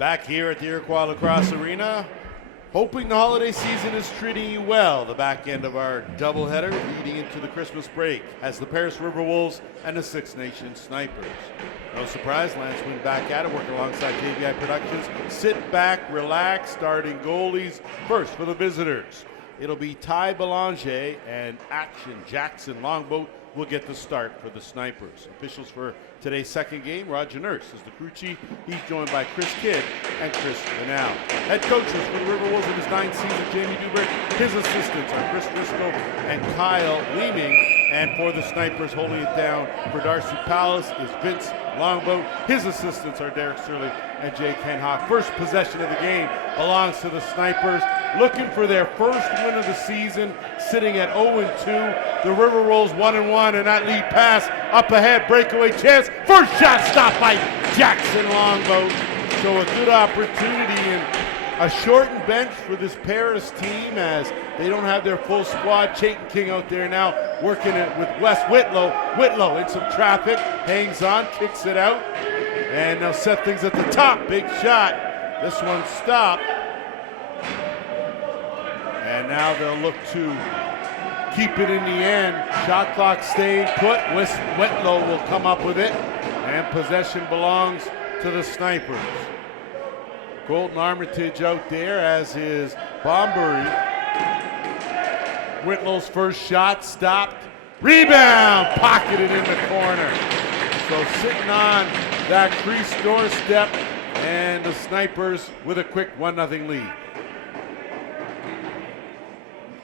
Back here at the Iroquois Lacrosse Arena, hoping the holiday season is treating you well. The back end of our doubleheader leading into the Christmas break as the Paris RiverWolves and the Six Nations Snipers. No surprise, Lance Wynn back at it, working alongside JVI Productions. Sit back, relax, starting goalies. First for the visitors, it'll be Ty Belanger and Action Jackson Longboat will get the start for the Snipers. Officials for today's second game, Roger Nurse is the crew chief. He's joined by Chris Kidd and Chris Vanal. Head coaches for the RiverWolves in his 9th season, Jamie Dubert. His assistants are Chris Driscoll and Kyle Leeming. And for the Snipers, holding it down for Darcy Palace is Vince Longboat. His assistants are Derek Surley and Jay Kenhock. First possession of the game belongs to the Snipers, looking for their first win of the season, sitting at 0-2. The RiverWolves 1-1, and that lead pass up ahead, breakaway chance. First shot stopped by Jackson Longboat. So a good opportunity and a shortened bench for this Paris team as they don't have their full squad. Chayton King out there now working it with Wes Whitlow. Whitlow in some traffic, hangs on, kicks it out, and they'll set things at the top. Big shot. This one stopped. And now they'll look to keep it in the end. Shot clock staying put. Whitlow will come up with it, and possession belongs to the Snipers. Colton Armitage out there, as is Bombury. Whitlow's first shot stopped. Rebound, pocketed in the corner. So sitting on that crease doorstep, and the Snipers with a quick 1-0 lead.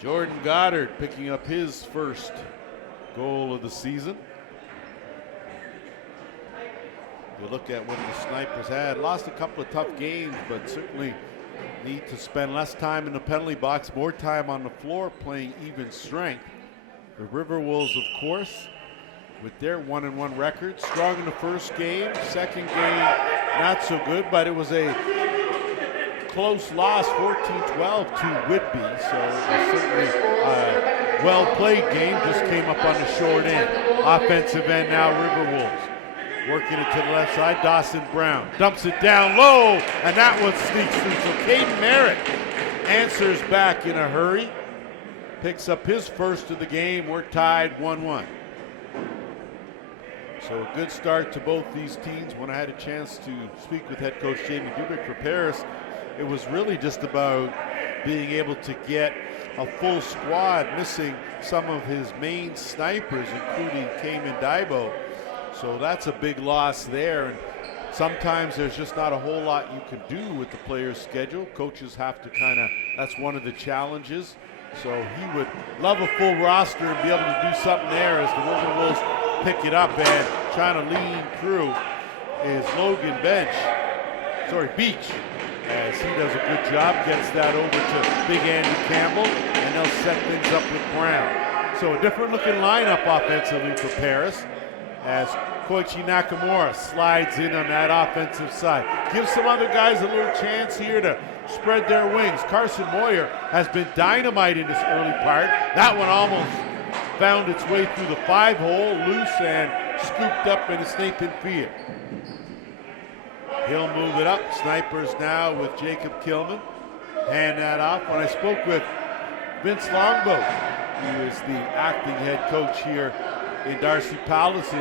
Jordan Goddard picking up his first goal of the season. You look at what the Snipers had, lost a couple of tough games, but certainly need to spend less time in the penalty box, more time on the floor playing even strength. The RiverWolves, of course, with their 1-1 record, strong in the first game, second game not so good, but it was a close loss, 14-12 to Whitby, so it was certainly a well-played game, just came up on the short end. Offensive end now, RiverWolves. Working it to the left side, Dawson Brown dumps it down low, and that one sneaks through. So Caden Merritt answers back in a hurry, picks up his first of the game. We're tied 1-1. So a good start to both these teams. When I had a chance to speak with head coach Jamie Dubert for Paris, it was really just about being able to get a full squad, missing some of his main snipers, including Cayman Daibo. So that's a big loss there, and sometimes there's just not a whole lot you can do with the player's schedule. Coaches have to that's one of the challenges. So he would love a full roster and be able to do something there as the RiverWolves pick it up, and trying to lean through is Logan Beach, as he does a good job, gets that over to Big Andy Campbell, and they'll set things up with Brown. So a different looking lineup offensively for Paris, as Koichi Nakamura slides in on that offensive side. Gives some other guys a little chance here to spread their wings. Carson Moyer has been dynamite in this early part. That one almost found its way through the 5-hole, loose and scooped up, and it's Nathan Field. He'll move it up. Snipers now with Jacob Kilman. Hand that off. When I spoke with Vince Longboat, who is the acting head coach here in Darcy Palace's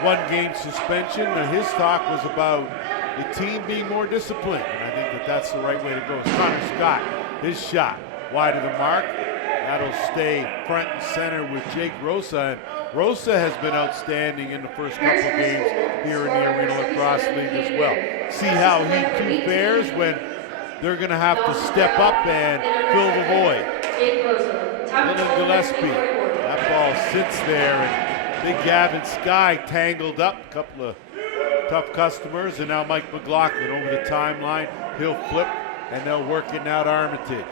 1-game suspension, his talk was about the team being more disciplined, and I think that's the right way to go. Connor Scott, his shot wide of the mark. That'll stay front and center with Jake Rosa, and Rosa has been outstanding in the first couple of games here in the Arenalacrosseleague as well. See how he too fares when they're going to have to step up and fill the void. Dylan Gillespie, that ball sits there, and Big Gavin Sky tangled up, a couple of tough customers, and now Mike McLaughlin over the timeline. He'll flip, and they'll work it now to Armitage.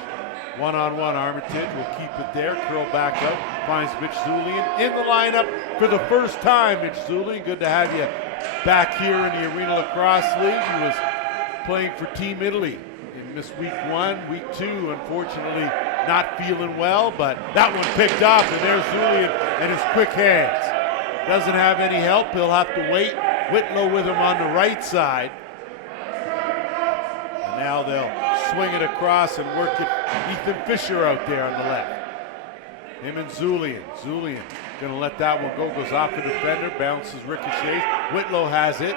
One-on-one, Armitage will keep it there, curl back up, finds Mitch Zulian in the lineup for the first time. Mitch Zulian, good to have you back here in the Arenalacrosseleague. He was playing for Team Italy and missed week 1. Week 2, unfortunately, not feeling well, but that one picked up, and there's Zulian and his quick hands. Doesn't have any help, he'll have to wait. Whitlow with him on the right side. Now they'll swing it across and work it. Ethan Fisher out there on the left. Him and Zulian. Zulian gonna let that one go. Goes off the defender, bounces, ricochets. Whitlow has it.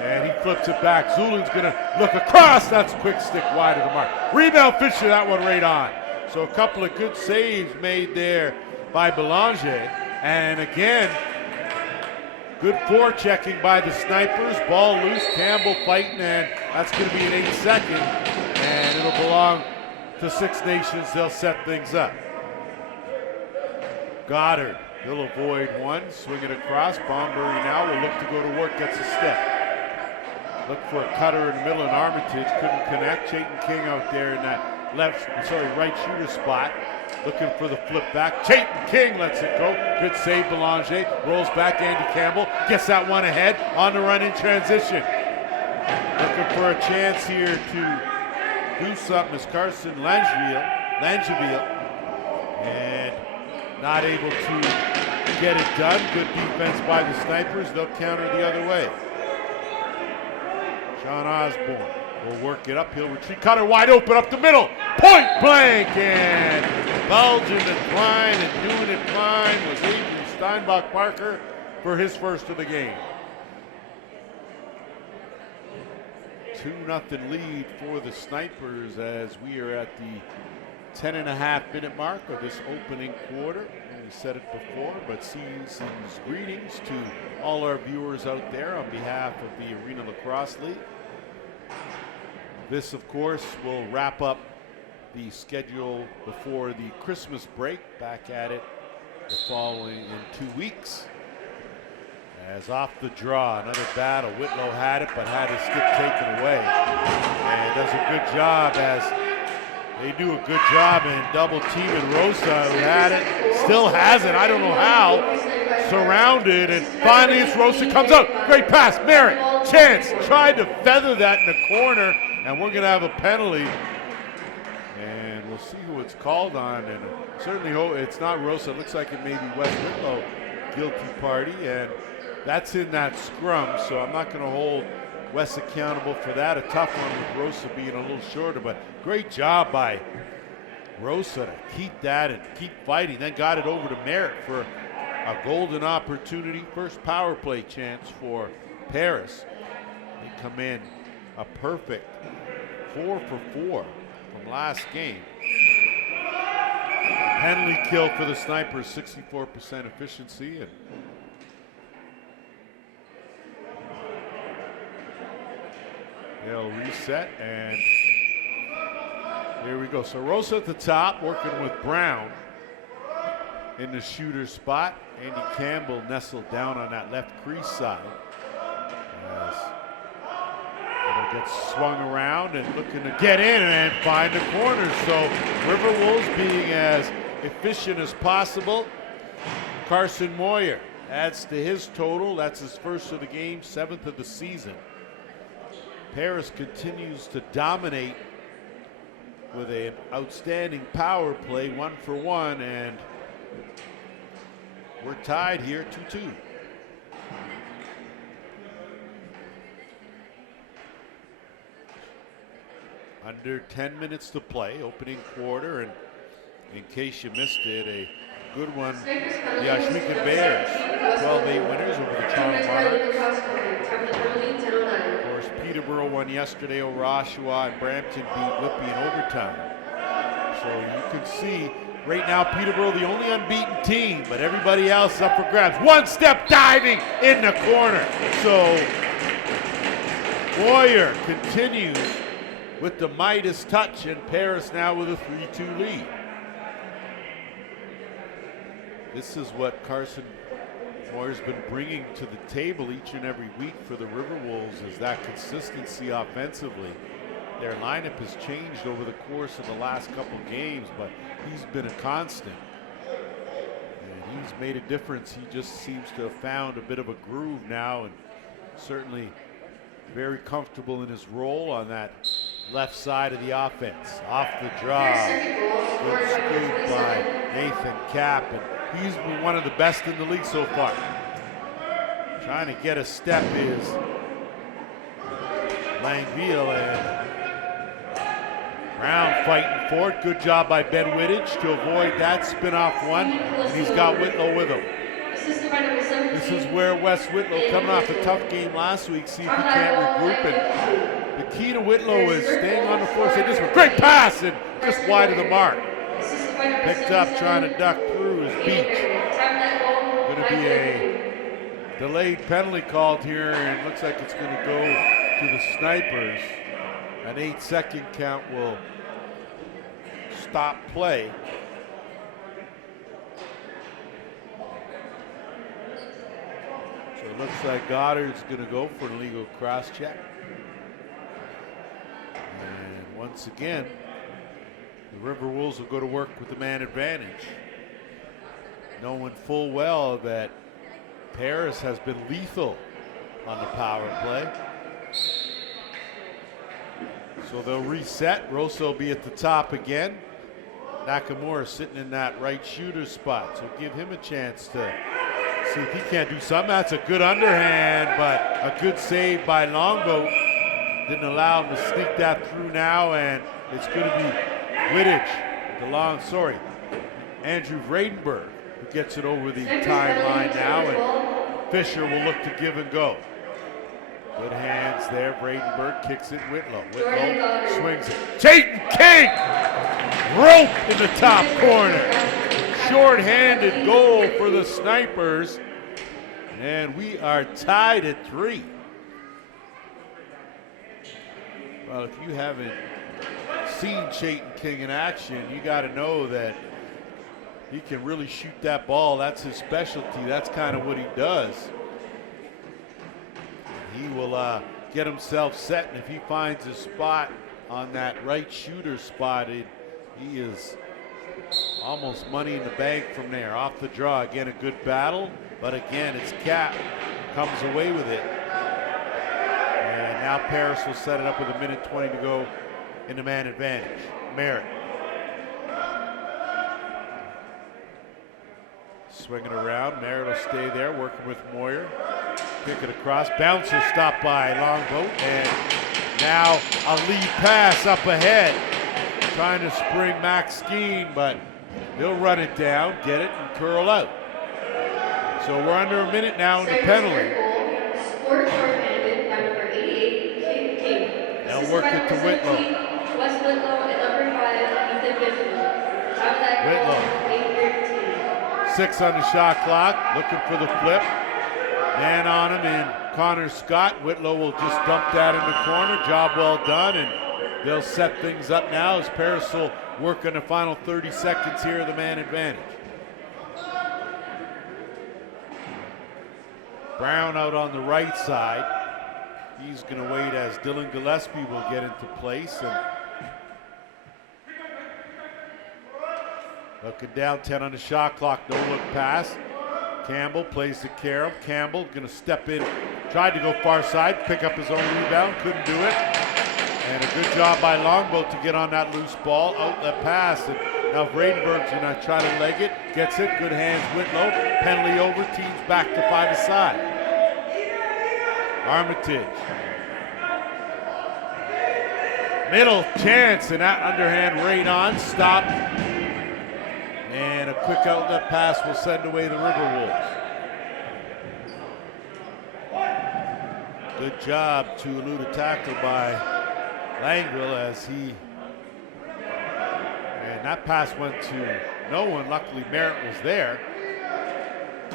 And he flips it back. Zulian's gonna look across. That's a quick stick wide of the mark. Rebound Fisher, that one right on. So a couple of good saves made there by Belanger. And again, good forechecking by the Snipers. Ball loose, Campbell fighting, and that's going to be an 8-second. And it'll belong to Six Nations. They'll set things up. Goddard, he'll avoid one. Swing it across. Bombury now will look to go to work, gets a step. Look for a cutter in the middle, and Armitage couldn't connect. Chayton King out there in that right shooter spot. Looking for the flip back. Chayton King lets it go. Good save, Belanger. Rolls back, Andy Campbell. Gets that one ahead. On the run in transition. Looking for a chance here to do something is Carson Langeville. And not able to get it done. Good defense by the Snipers. They'll counter the other way. Sean Osborne will work it up. He'll retreat. Cutter wide open up the middle. Point blank. And Belgian and Klein and doing it fine was Adrian Steinbach-Parker for his first of the game. 2-0 lead for the Snipers as we are at the 10.5-minute mark of this opening quarter. We said it before, but season's greetings to all our viewers out there on behalf of the Arena Lacrosse League. This, of course, will wrap up the schedule before the Christmas break. Back at it the following in 2 weeks. As off the draw, another battle. Whitlow had it, but had his stick taken away. And does a good job as they do a good job in double teaming Rosa, who had it, still has it, I don't know how. Surrounded, and finally it's Rosa, comes out. Great pass, Merritt, chance, tried to feather that in the corner, and we're going to have a penalty. And we'll see who it's called on, and certainly it's not Rosa. It looks like it may be Wes Whitlow, guilty party, and that's in that scrum, so I'm not going to hold Wes accountable for that. A tough one with Rosa being a little shorter, but great job by Rosa to keep that and keep fighting. Then got it over to Merritt for a golden opportunity. First power play chance for Paris. They come in a perfect 4 for 4 from last game. Penalty kill for the Snipers, 64% efficiency. And they'll reset, and here we go. So Rosa at the top, working with Brown in the shooter spot. Andy Campbell nestled down on that left crease side. As it'll get swung around and looking to get in and find the corner. So RiverWolves being as efficient as possible. Carson Moyer adds to his total. That's his first of the game, 7th of the season. Paris continues to dominate with an outstanding power play, 1 for 1, and we're tied here, 2-2. Under 10 minutes to play, opening quarter, and in case you missed it, a good one. The Ashmekan Bears, 12-8 winners over the Toronto Monarchs. Of course, Peterborough won yesterday over Oshawa, and Brampton beat Whitby in overtime. So you can see right now Peterborough the only unbeaten team, but everybody else up for grabs. One step diving in the corner. So Boyer continues with the Midas touch, and Paris now with a 3-2 lead. This is what Carson Moyer's been bringing to the table each and every week for the RiverWolves, is that consistency offensively. Their lineup has changed over the course of the last couple games, but he's been a constant. And he's made a difference. He just seems to have found a bit of a groove now, and certainly very comfortable in his role on that left side of the offense. Off the draw, good scoop by Nathan Kapp, and he's been one of the best in the league so far. Trying to get a step is Langeville, and Brown fighting for it. Good job by Ben Wittich to avoid that spin-off one. And he's got Whitlow with him. This is where Wes Whitlow, coming off a tough game last week, see if he can't regroup. And the key to Whitlow is staying on the floor. Say this one, great pass, and just wide of the mark. Picked up, trying to duck through his beach. Going to be a delayed penalty called here, and it looks like it's going to go to the Snipers. An 8-second count will stop play. So it looks like Goddard's going to go for an illegal cross check. And once again, the RiverWolves will go to work with the man advantage, knowing full well that Paris has been lethal on the power play. So they'll reset. Rosso will be at the top again. Nakamura sitting in that right shooter spot, so give him a chance to see if he can't do something. That's a good underhand, but a good save by Longboat. Didn't allow him to sneak that through now, and it's going to be Wittich, Andrew Vradenberg, who gets it over the timeline now, and Fisher will look to give and go. Good hands there. Vradenberg kicks it. Whitlow swings it. Chayton King! Rope in the top corner. Short-handed goal for the Snipers. And we are tied at 3. Well, if you haven't seen Chayton King in action, you got to know that he can really shoot that ball. That's his specialty. That's kind of what he does. He will get himself set, and if he finds a spot on that right shooter spot, he is almost money in the bank from there. Off the draw, again, a good battle, but again, it's Cap comes away with it. And now Paris will set it up with 1:20 to go in the man advantage. Merritt. Swinging around, Merritt will stay there, working with Moyer. Kick it across, bouncer stopped by Longboat, and now a lead pass up ahead. Trying to spring Max Skeen, but he'll run it down, get it, and curl out. So we're under a minute now in the penalty. They'll work it to Whitlow. Whitlow. 6 on the shot clock, looking for the flip. Man on him and Connor Scott. Whitlow will just dump that in the corner. Job well done, and they'll set things up now as Paris will work on the final 30 seconds here of the man advantage. Brown out on the right side. He's going to wait as Dylan Gillespie will get into place. And looking down, 10 on the shot clock, no look pass. Campbell plays to Carroll. Campbell going to step in, tried to go far side, pick up his own rebound, couldn't do it. And a good job by Longboat to get on that loose ball, outlet pass. And now Vradenberg's going to try to leg it, gets it, good hands Whitlow, penalty over, teams back to 5-a-side. Armitage. Middle chance, and that underhand right on, stop. And a quick outlet pass will send away the RiverWolves. Good job to elude a tackle by Langville as he, and that pass went to no one. Luckily Merritt was there.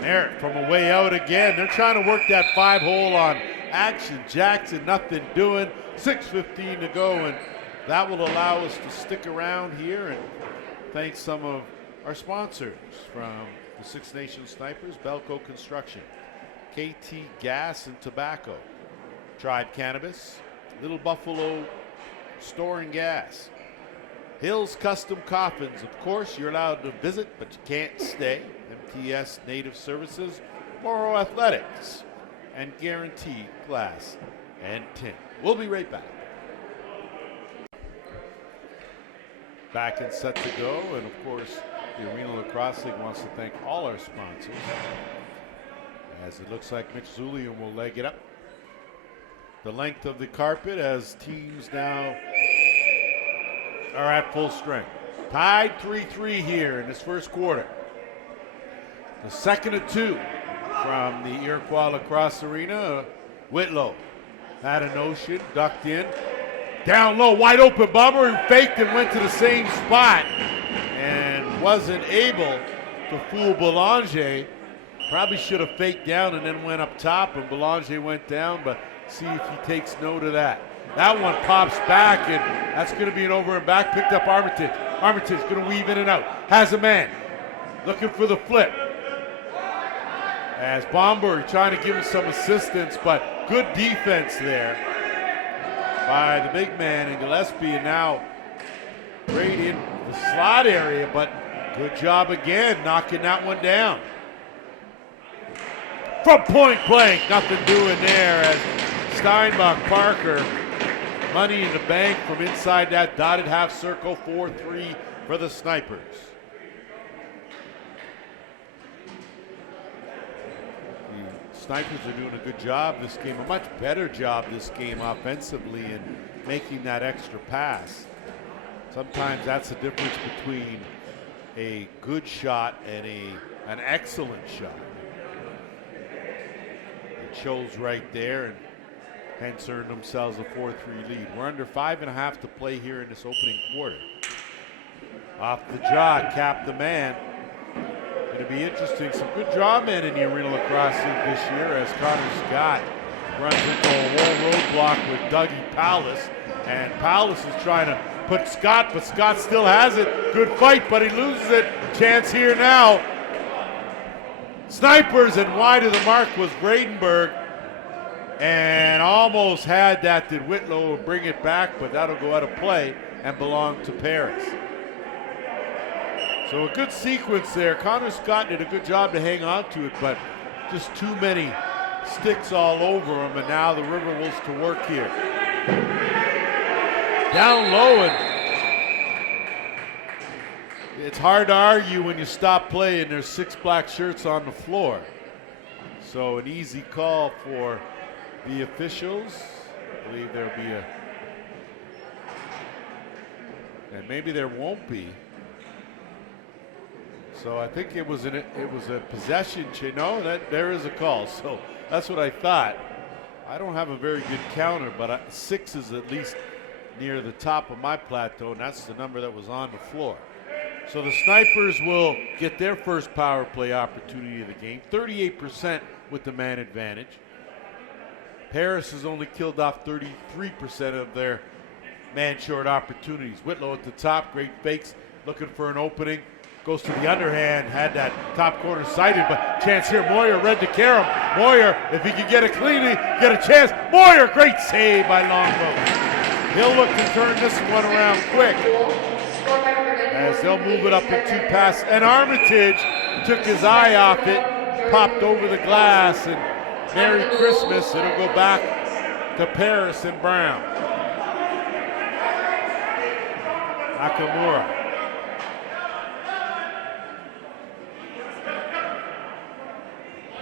Merritt from a way out again. They're trying to work that 5-hole on action. Jackson, nothing doing. 6:15 to go, and that will allow us to stick around here and thank some of our sponsors from the Six Nations Snipers, Belco Construction, KT Gas and Tobacco, Tribe Cannabis, Little Buffalo Store and Gas, Hills Custom Coffins. Of course, you're allowed to visit, but you can't stay. MTS Native Services, Morrow Athletics, and Guaranteed Glass and Tin. We'll be right back. Back and set to go, and of course, the Arenalacrosseleague wants to thank all our sponsors, as it looks like Mitch Zulian will leg it up the length of the carpet as teams now are at full strength. Tied 3-3 here in this first quarter. The second of two from the Iroquois Lacrosse Arena. Whitlow had a notion, ducked in. Down low, wide open bomber who faked and went to the same spot and wasn't able to fool Boulanger. Probably should have faked down and then went up top, and Boulanger went down, but see if he takes note of that. That one pops back, and that's going to be an over and back. Picked up Armitage. Armitage going to weave in and out. Has a man. Looking for the flip. As Bomber trying to give him some assistance, but good defense there by the big man in Gillespie, and now right in the slot area, but good job again knocking that one down. From point blank, nothing doing there as Steinbach Parker, money in the bank from inside that dotted half circle, 4-3 for the Snipers. The Snipers are doing a good job this game, a much better job this game offensively in making that extra pass. Sometimes that's the difference between a good shot and an excellent shot. It shows right there, and hence earned themselves a 4-3 lead. We're under 5.5 to play here in this opening quarter. Off the jaw, cap the man. Going to be interesting. Some good draw men in the Arenalacrosseleague this year as Connor Scott runs into a wall roadblock with Dougie Paulus. And Paulus is trying to put Scott, but Scott still has it. Good fight, but he loses it. Chance here now. Snipers, and wide of the mark was Bradenburg. And almost had that. Did Whitlow bring it back, but that'll go out of play and belong to Paris. So a good sequence there. Connor Scott did a good job to hang on to it, but just too many sticks all over him, and now the RiverWolves to work here. Down low, and it's hard to argue when you stop play and there's 6 black shirts on the floor. So an easy call for the officials. I believe there'll be and maybe there won't be. So I think it was a possession. No, there is a call. So that's what I thought. I don't have a very good counter, but 6 is at least near the top of my plateau, and that's the number that was on the floor. So the Snipers will get their first power play opportunity of the game. 38% with the man advantage. Paris has only killed off 33% of their man short opportunities. Whitlow at the top, great fakes, looking for an opening. Goes to the underhand, had that top corner sighted, but chance here. Moyer read to Karam. Moyer, if he could get it cleanly, get a chance. Moyer, great save by Longboat. He'll look to turn this one around quick as they'll move it up in 2 passes. And Armitage took his eye off it, popped over the glass, and Merry Christmas. It'll go back to Paris and Brown. Nakamura.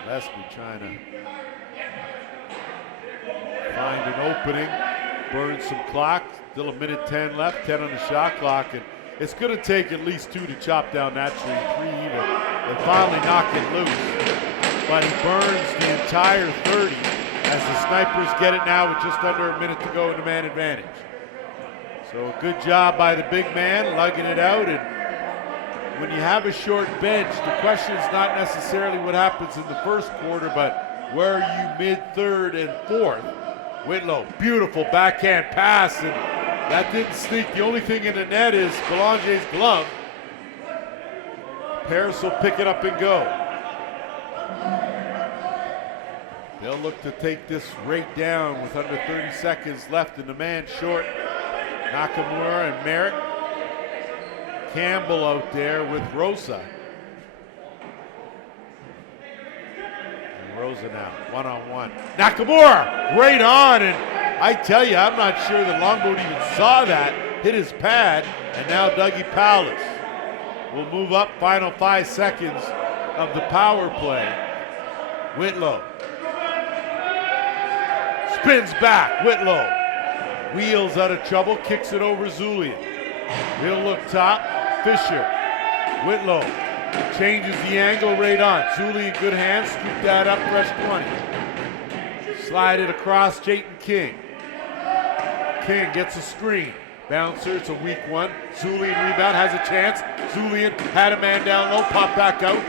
Gillespie trying to find an opening, burn some clock. Still 1:10 left, 10 on the shot clock, and it's going to take at least 2 to chop down that tree, 3 even, and finally knock it loose. But he burns the entire 30 as the Snipers get it now with just under a minute to go in the man advantage. So a good job by the big man, lugging it out, and when you have a short bench, the question is not necessarily what happens in the first quarter, but where are you mid-third and fourth? Whitlow, beautiful backhand pass, and that didn't sneak. The only thing in the net is Boulanger's glove. Paris will pick it up and go. They'll look to take this right down with under 30 seconds left in the man short. Nakamura and Merrick. Campbell out there with Rosa. And Rosa now, one-on-one. Nakamura, right on, and I tell you, I'm not sure that Longboat even saw that. Hit his pad, and now Dougie Paulus will move up. Final 5 seconds of the power play. Whitlow spins back. Whitlow wheels out of trouble, kicks it over Zulian. He'll look top. Fisher. Whitlow changes the angle right on. Zuli in good hands. Scoop that up. Fresh 20. Slide it across. Jayton King. King gets a screen. Bouncer, it's a weak one. Zulian rebound, has a chance. Zulian had a man down low, pop back out.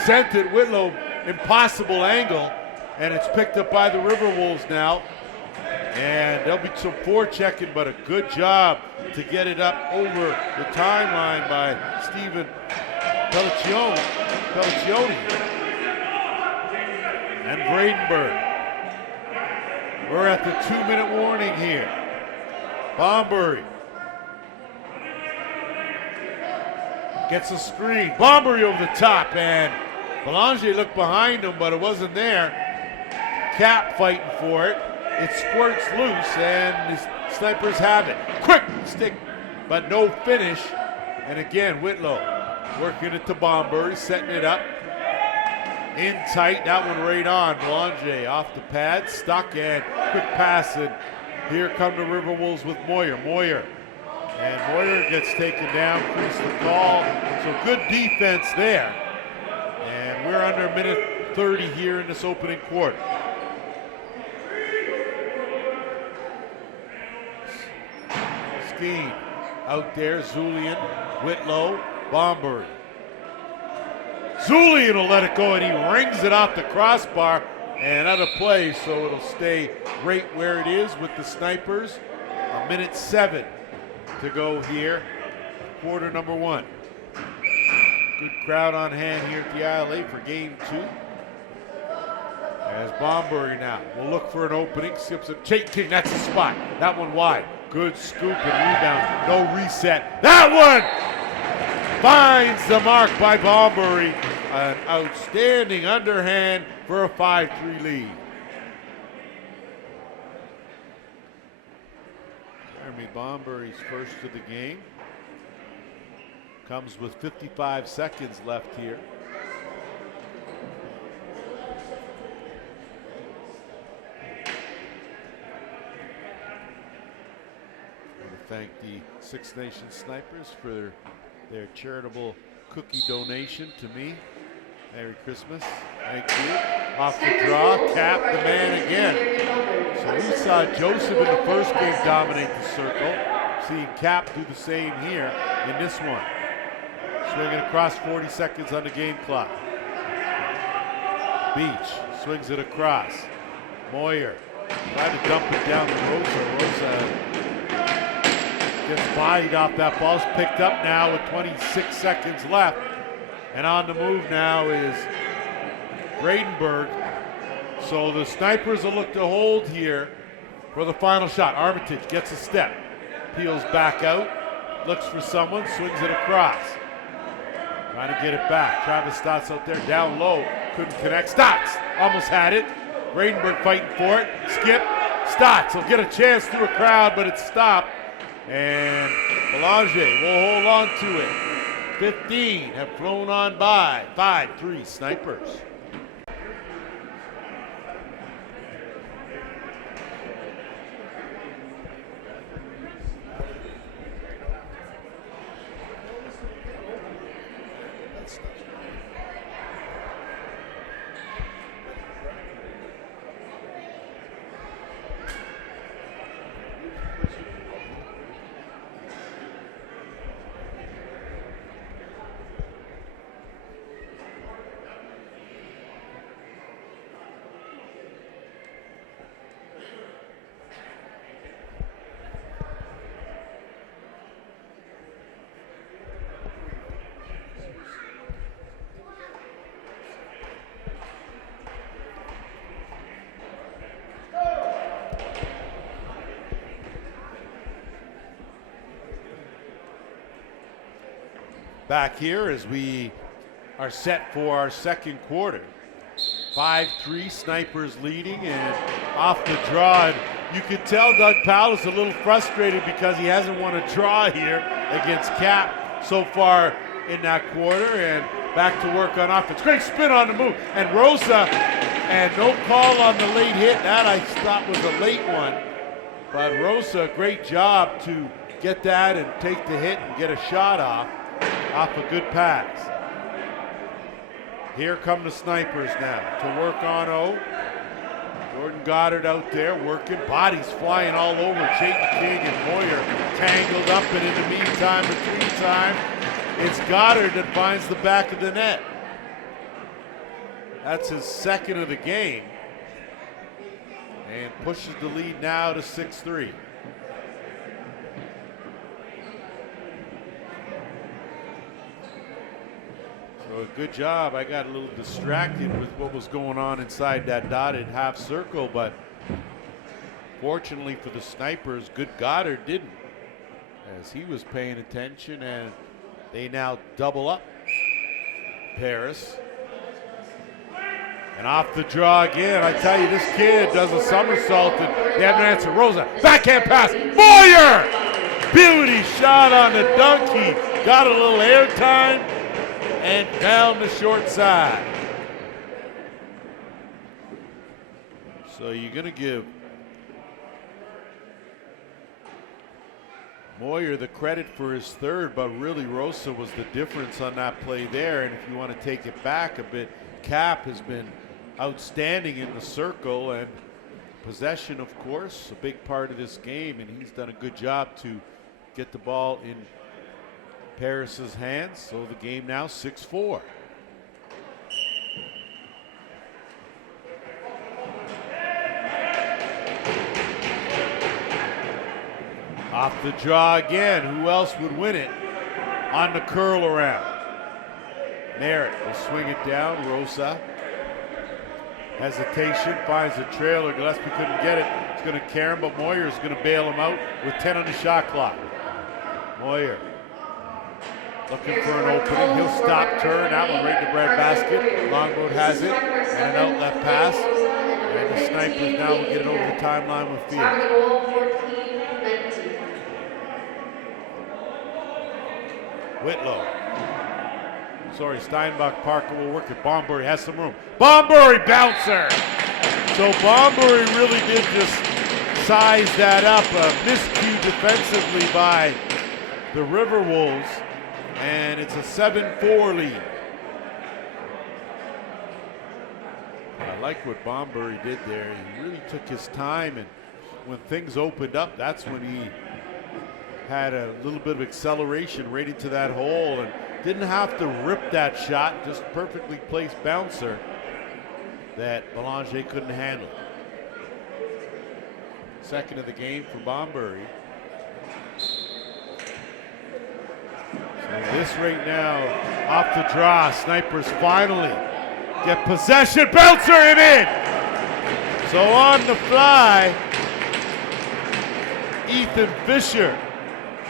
Sent it, Whitlow, impossible angle. And it's picked up by the RiverWolves now. And there'll be some forechecking, but a good job to get it up over the timeline by Stephen Pelliccione. And Bradenburg. We're at the 2-minute warning here. Bombury gets a screen. Bombury over the top, and Belanger looked behind him, but it wasn't there. Cap fighting for it. It squirts loose, and the Snipers have it. Quick stick, but no finish. And again, Whitlow working it to Bombury, setting it up. In tight, that one right on. Belanger off the pad, stuck, and quick pass, and here come the RiverWolves with Moyer. And Moyer gets taken down, crease the call. So good defense there. And we're under a minute 30 here in this opening quarter. Skeen out there, Zulian, Whitlow, Bombury. Zulian will let it go, and he rings it off the crossbar and out of play, so it'll stay right where it is with the Snipers. A minute 7 to go here, quarter number 1. Good crowd on hand here at the ILA for game 2. As Bombury now will look for an opening, skips a King, that's the spot. That one wide. Good scoop and rebound, no reset. That one finds the mark by Bombury. An outstanding underhand for a 5-3 lead. Jeremy Bombury's first of the game. Comes with 55 seconds left here. I want to thank the Six Nations Snipers for their charitable cookie donation to me. Merry Christmas. Thank you. Off the draw, Cap the man again. So we saw Joseph in the first game dominate the circle. Seeing Cap do the same here in this one. Swinging across, 40 seconds on the game clock. Beach swings it across. Moyer tried to dump it down to Rosa. Rosa gets bodied off that ball. It's picked up now with 26 seconds left. And on the move now is Bradenburg. So the Snipers will look to hold here for the final shot. Armitage gets a step, peels back out, looks for someone, swings it across. Trying to get it back. Travis Stotts out there down low, couldn't connect. Stotts almost had it. Bradenburg fighting for it. Skip. Stotts will get a chance through a crowd, but it's stopped. And Belanger will hold on to it. 15 have flown on by. 5-3 Snipers. Back here as we are set for our second quarter. 5-3 Snipers leading, and off the draw. And you could tell Doug Powell is a little frustrated because he hasn't won a draw here against Cap so far in that quarter. And back to work on offense. Great spin on the move. And Rosa, and no call on the late hit. That I thought was a late one. But Rosa, great job to get that and take the hit and get a shot off a good pass. Here come the snipers now to work on O. Jordan Goddard out there working, bodies flying all over. Chayton King and Moyer tangled up, and in the meantime, between time, it's Goddard that finds the back of the net. That's his second of the game, and pushes the lead now to 6-3. So a good job. I got a little distracted with what was going on inside that dotted half circle, but fortunately for the snipers, good Goddard didn't, as he was paying attention, and they now double up Paris. And off the draw again. I tell you, this kid does a somersault, and they have an answer. Rosa, backhand pass, Moyer! Beauty shot on the dunk. He got a little air time and down the short side. So you're going to give Moyer the credit for his third, but really Rosa was the difference on that play there. And if you want to take it back a bit, Cap has been outstanding in the circle, and possession, of course, a big part of this game, and he's done a good job to get the ball in Paris's hands. So the game now 6-4. Off the draw again. Who else would win it on the curl around? Merritt will swing it down. Rosa. Hesitation, finds a trailer. Gillespie couldn't get it. It's going to carry him, but Moyer is going to bail him out with 10 on the shot clock. Moyer looking for an opening. He'll stop, turn. That one right in the bread basket. Longboat has it. And an outlet pass. And the Snipers now will get it over the timeline with Field. Whitlow. Sorry, Steinbach. Parker will work it. Bombury has some room. Bombury bouncer! So Bombury really did just size that up. A miscue defensively by the RiverWolves, and it's a 7-4 lead. I like what Bombury did there. He really took his time, and when things opened up, that's when he had a little bit of acceleration right into that hole and didn't have to rip that shot, just perfectly placed bouncer that Belanger couldn't handle. Second of the game for Bombury. So this right now, off the draw, Snipers finally get possession, bouncer and in! So on the fly, Ethan Fisher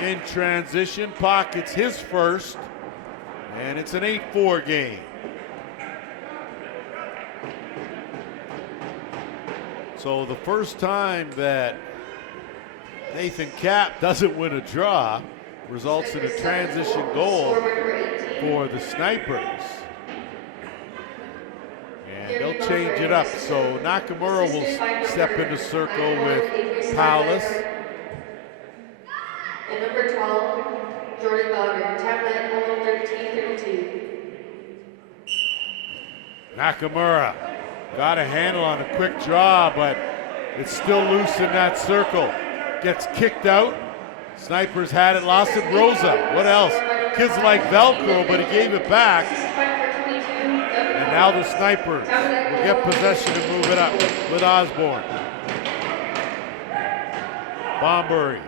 in transition, pockets his first, and it's an 8-4 game. So the first time that Nathan Cap doesn't win a draw results in a transition goal for the Snipers. And they'll change it up. So Nakamura will step in the circle with Paulus. And number 12, Jordan Goddard, tablet 1332. Nakamura got a handle on a quick draw, but it's still loose in that circle. Gets kicked out. Snipers had it, lost it. Rosa, what else? Kids like Velcro, but he gave it back. And now the Snipers will get possession and move it up with Osborne. Bombury.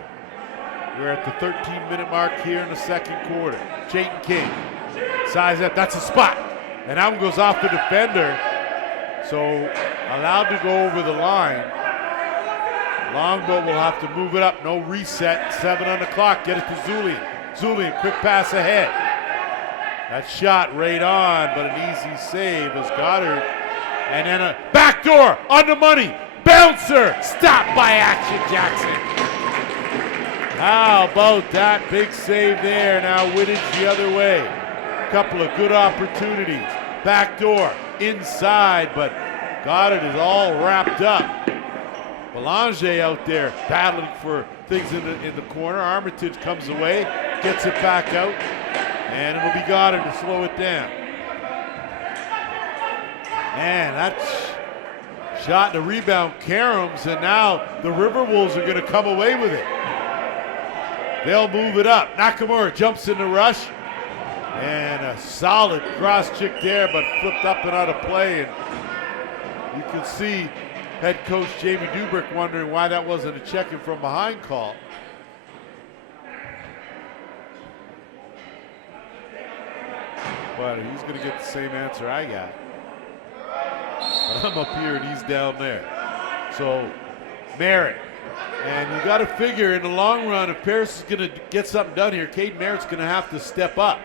We're at the 13-minute mark here in the second quarter. Chayton King, size up, that's a spot. And out goes off the defender. So allowed to go over the line. Longbow will have to move it up, no reset, 7 on the clock, get it to Zulian. Zulian, quick pass ahead. That shot right on, but an easy save as Goddard. And then a backdoor on the money. Bouncer, stopped by Action Jackson. How about that big save there? Now Wittich the other way. Couple of good opportunities. Backdoor, inside, but Goddard is all wrapped up. Belanger out there battling for things in the corner. Armitage comes away, gets it back out, and it'll be Goddard to slow it down. Man, that shot and a rebound caroms, and now the RiverWolves are going to come away with it. They'll move it up. Nakamura jumps in the rush, and a solid cross check there, but flipped up and out of play. And you can see head coach Jamie Dubrick wondering why that wasn't a checking from behind call. But he's going to get the same answer I got. But I'm up here and he's down there. So Merritt. And you got to figure in the long run, if Paris is going to get something done here, Caden Merritt's going to have to step up.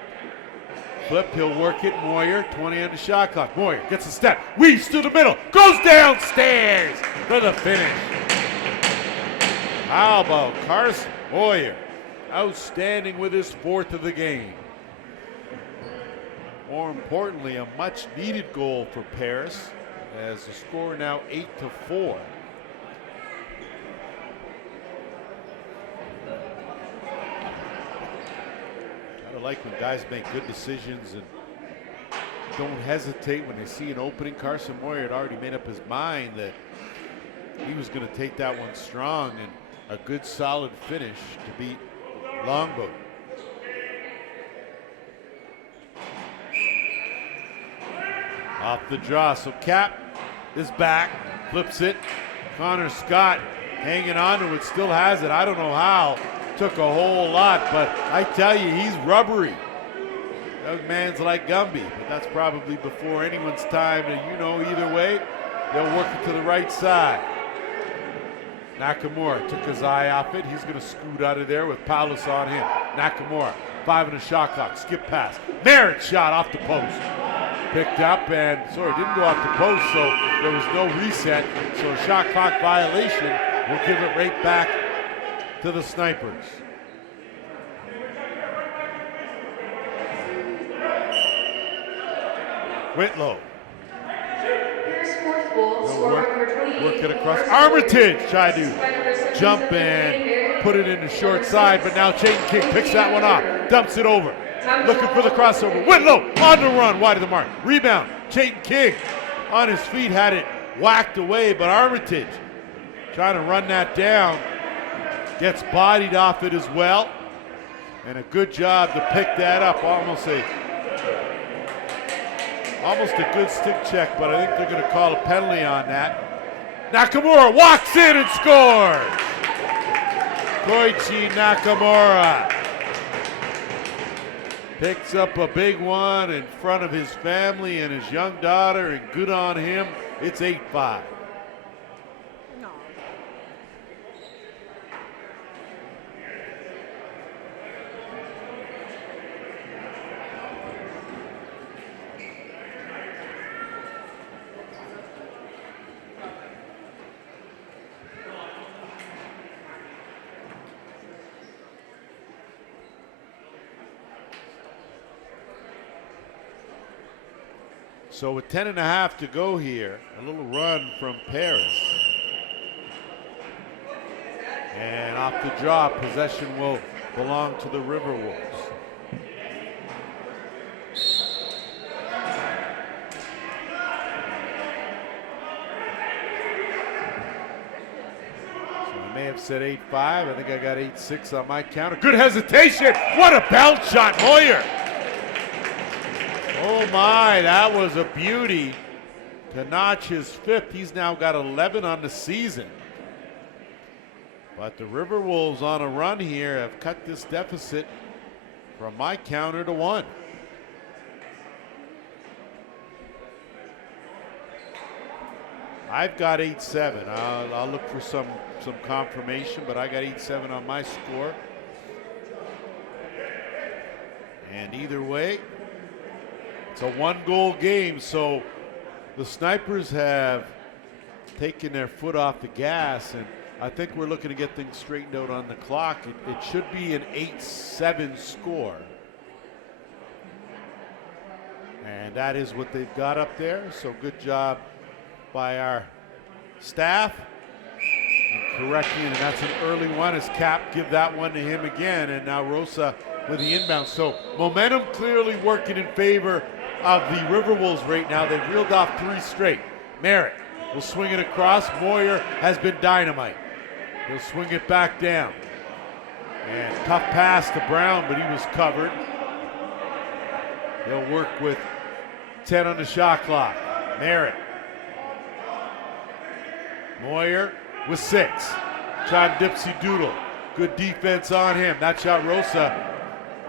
Flip, he'll work it. Moyer, 20 on the shot clock. Moyer gets a step, weaves to the middle, goes downstairs for the finish. How about Carson Moyer? Outstanding with his 4th of the game. More importantly, a much needed goal for Paris, as the score now 8-4. I like when guys make good decisions and don't hesitate when they see an opening. Carson Moyer had already made up his mind that he was going to take that one strong, and a good solid finish to beat Longboat. Off the draw, so Cap is back, flips it. Connor Scott hanging on to it, still has it. I don't know how. Took a whole lot, but I tell you, he's rubbery. Young man's like Gumby, but that's probably before anyone's time. And you know, either way, they'll work it to the right side. Nakamura took his eye off it. He's going to scoot out of there with Paulus on him. Nakamura, 5 on the shot clock, skip pass. Merritt shot off the post. Picked up and, didn't go off the post, so there was no reset. So a shot clock violation will give it right back to the Snipers. Whitlow. Here's 4th goal, scorer number 28. Work it across. Armitage tried to jump and put it in the short side, but now Chayton King picks that one off, dumps it over. Looking for the crossover. Whitlow on the run, wide of the mark. Rebound. Chayton King on his feet, had it whacked away, but Armitage trying to run that down. Gets bodied off it as well. And a good job to pick that up. Almost a good stick check, but I think they're going to call a penalty on that. Nakamura walks in and scores. Koichi Nakamura picks up a big one in front of his family and his young daughter, and good on him. It's 8-5. So with 10.5 to go here, a little run from Paris. And off the draw, possession will belong to the RiverWolves. So I may have said 8-5. I think I got 8-6 on my counter. Good hesitation. What a bounce shot, Moyer. Oh my, that was a beauty to notch his 5th. He's now got 11 on the season. But the RiverWolves on a run here have cut this deficit from my counter to 1. I've got 8-7. I'll look for some confirmation, but I got 8-7 on my score. And either way, it's a 1-goal game, so the Snipers have taken their foot off the gas, and I think we're looking to get things straightened out on the clock. It should be an 8-7 score. And that is what they've got up there, so good job by our staff. correctly, and that's an early one as Cap give that one to him again, and now Rosa with the inbound. So momentum clearly working in favor of the RiverWolves right now. They've reeled off 3 straight. Merritt will swing it across. Moyer has been dynamite. He'll swing it back down. And tough pass to Brown, but he was covered. He'll work with 10 on the shot clock. Merritt. Moyer with 6. John Dipsy Doodle. Good defense on him. That shot Rosa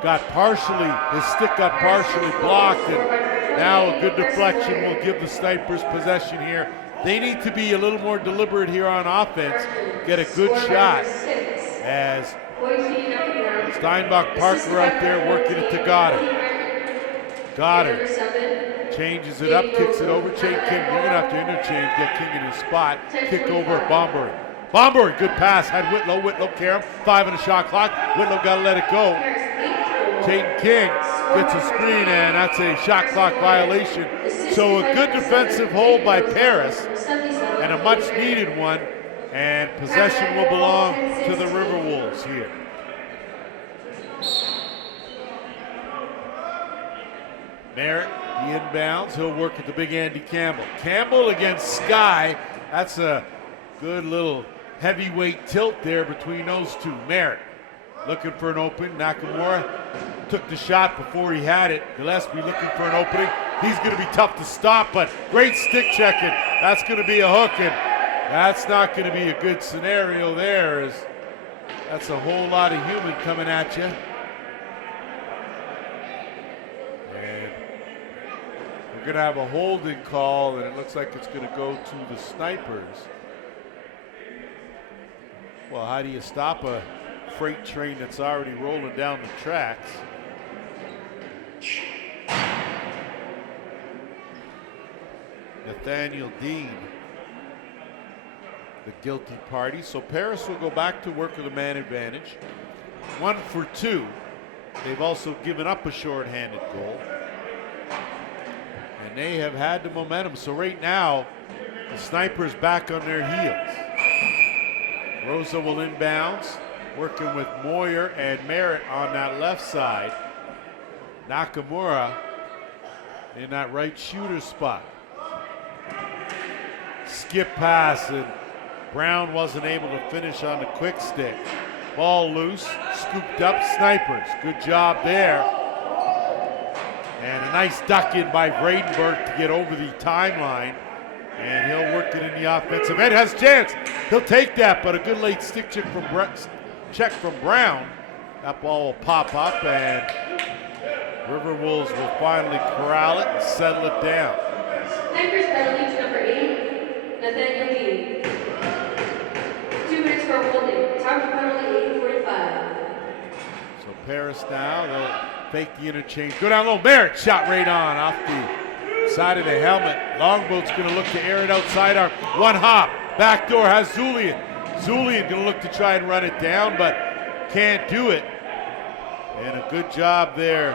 got partially, his stick got partially blocked, and now a good deflection will give the Snipers possession here. They need to be a little more deliberate here on offense, get a good shot as Steinbach Parker out there working it to Goddard. Goddard changes it up, kicks it over. King, you're going to have to interchange, get King in his spot. Kick over at Bomberg. Bomberg, good pass, had Whitlow. Whitlow carry him. 5 on the shot clock. Whitlow got to let it go. Jaden King gets a screen, and that's a shot clock violation. So a good defensive hold by Paris, and a much needed one. And possession will belong to the RiverWolves here. Merritt, the inbounds. He'll work at the big Andy Campbell. Campbell against Sky. That's a good little heavyweight tilt there between those two. Merritt looking for an open. Nakamura took the shot before he had it. Gillespie looking for an opening. He's going to be tough to stop, but great stick checking. That's going to be a hook, and that's not going to be a good scenario there, as that's a whole lot of human coming at you. And we're going to have a holding call, and it looks like it's going to go to the Snipers. Well, how do you stop a freight train that's already rolling down the tracks? Nathaniel Dean, the guilty party. So Paris will go back to work with a man advantage. 1 for 2. They've also given up a shorthanded goal. And they have had the momentum. So right now, the Snipers back on their heels. Rosa will inbounds, working with Moyer and Merritt on that left side. Nakamura in that right shooter spot. Skip pass, and Brown wasn't able to finish on the quick stick. Ball loose, scooped up, Snipers. Good job there. And a nice duck in by Bradenburg to get over the timeline. And he'll work it in the offensive end. Has a chance. He'll take that, but a good late stick check from Brown. That ball will pop up, and RiverWolves will finally corral it and settle it down. Snipers penalty to number 8, Nathaniel Dean. 2 minutes for holding. Time for penalty 8:45. So Paris now, they'll fake the interchange. Go down low. Merritt shot right on off the side of the helmet. Longboat's going to look to air it outside arm. One hop. Backdoor has Zulian. Zulian going to look to try and run it down, but can't do it. And a good job there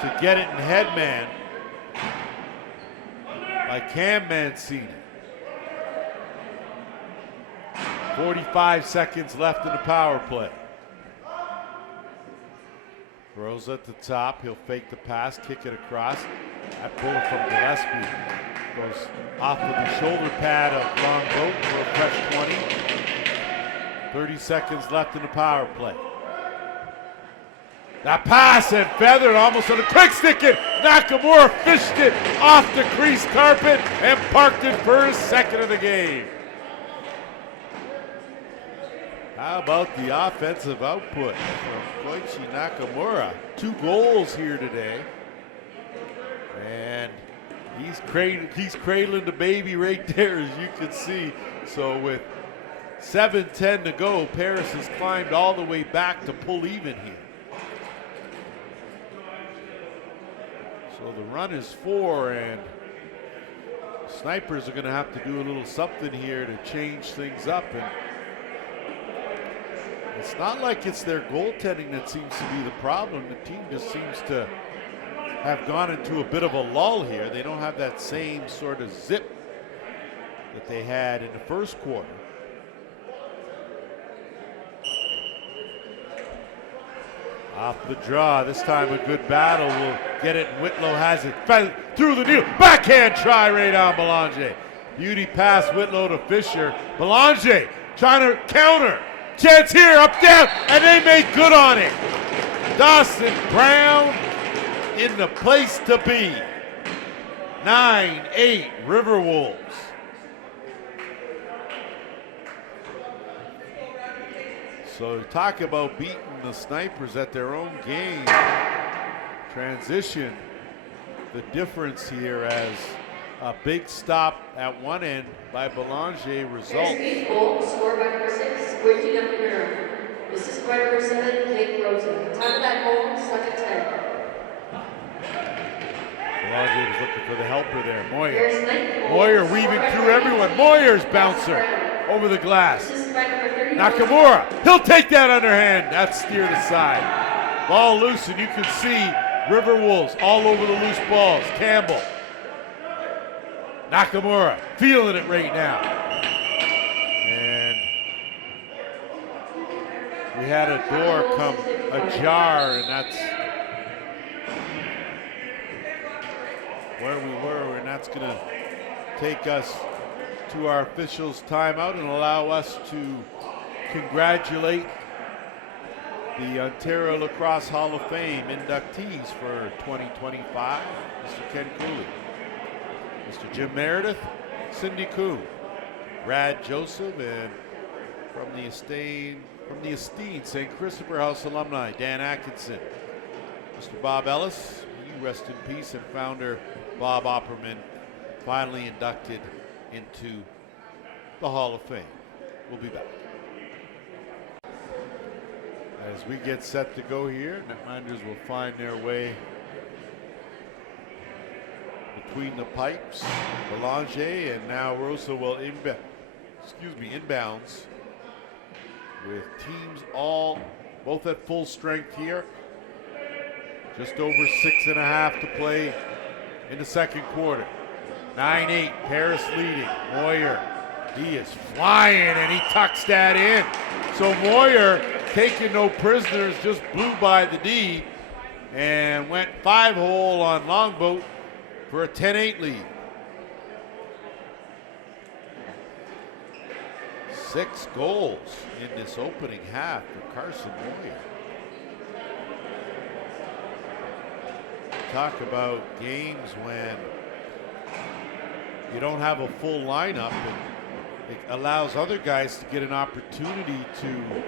to get it in headman by Cam Mancini. 45 seconds left in the power play. Rose at the top, he'll fake the pass, kick it across. That bullet from Gillespie goes off of the shoulder pad of Longboat for a fresh 20. 30 seconds left in the power play. That pass and feathered almost on a quick stick it. Nakamura fished it off the crease carpet and parked it for his 2nd of the game. How about the offensive output from Koichi Nakamura? 2 goals here today. And he's cradling the baby right there, as you can see. So with 7:10 to go, Paris has climbed all the way back to pull even here. So the run is 4, and Snipers are going to have to do a little something here to change things up. And it's not like it's their goaltending that seems to be the problem. The team just seems to have gone into a bit of a lull here. They don't have that same sort of zip that they had in the first quarter. Off the draw, this time a good battle will get it. Whitlow has it, through the needle, backhand try right on Belanger. Beauty pass Whitlow to Fisher. Belanger trying to counter. Chance here, up, down, and they make good on it. Dawson Brown in the place to be. 9-8 RiverWolves. So talk about beating the Snipers at their own game. Transition, the difference here as a big stop at one end by Belanger results. Goal scored by number 6, Quincy Duncan. This is by number 7, Kate Rosen. Time of that goal, second 10. Belanger was looking for the helper there. Moyer weaving through everyone. Moyer's bouncer over the glass. Nakamura, he'll take that underhand. That's steered aside. Ball loose, and you can see RiverWolves all over the loose balls. Campbell. Nakamura feeling it right now. And we had a door come ajar, and that's where we were, and that's going to take us to our officials' timeout and allow us to congratulate the Ontario Lacrosse Hall of Fame inductees for 2025, Mr. Ken Cooley, Mr. Jim Meredith, Cindy Kuhn, Brad Joseph, and from the esteemed St. Christopher House alumni, Dan Atkinson, Mr. Bob Ellis, you rest in peace, and founder Bob Opperman, finally inducted into the Hall of Fame. We'll be back. As we get set to go here, netminders will find their way between the pipes. Belanger and now Rosa will inbounds with teams both at full strength here. Just over 6.5 to play in the second quarter. 9-8, Paris leading. Moyer, he is flying and he tucks that in. So Moyer, taking no prisoners, just blew by the D and went 5-hole on Longboat for a 10-8 lead. 6 goals in this opening half for Carson Moyer. Talk about games when you don't have a full lineup, and it allows other guys to get an opportunity to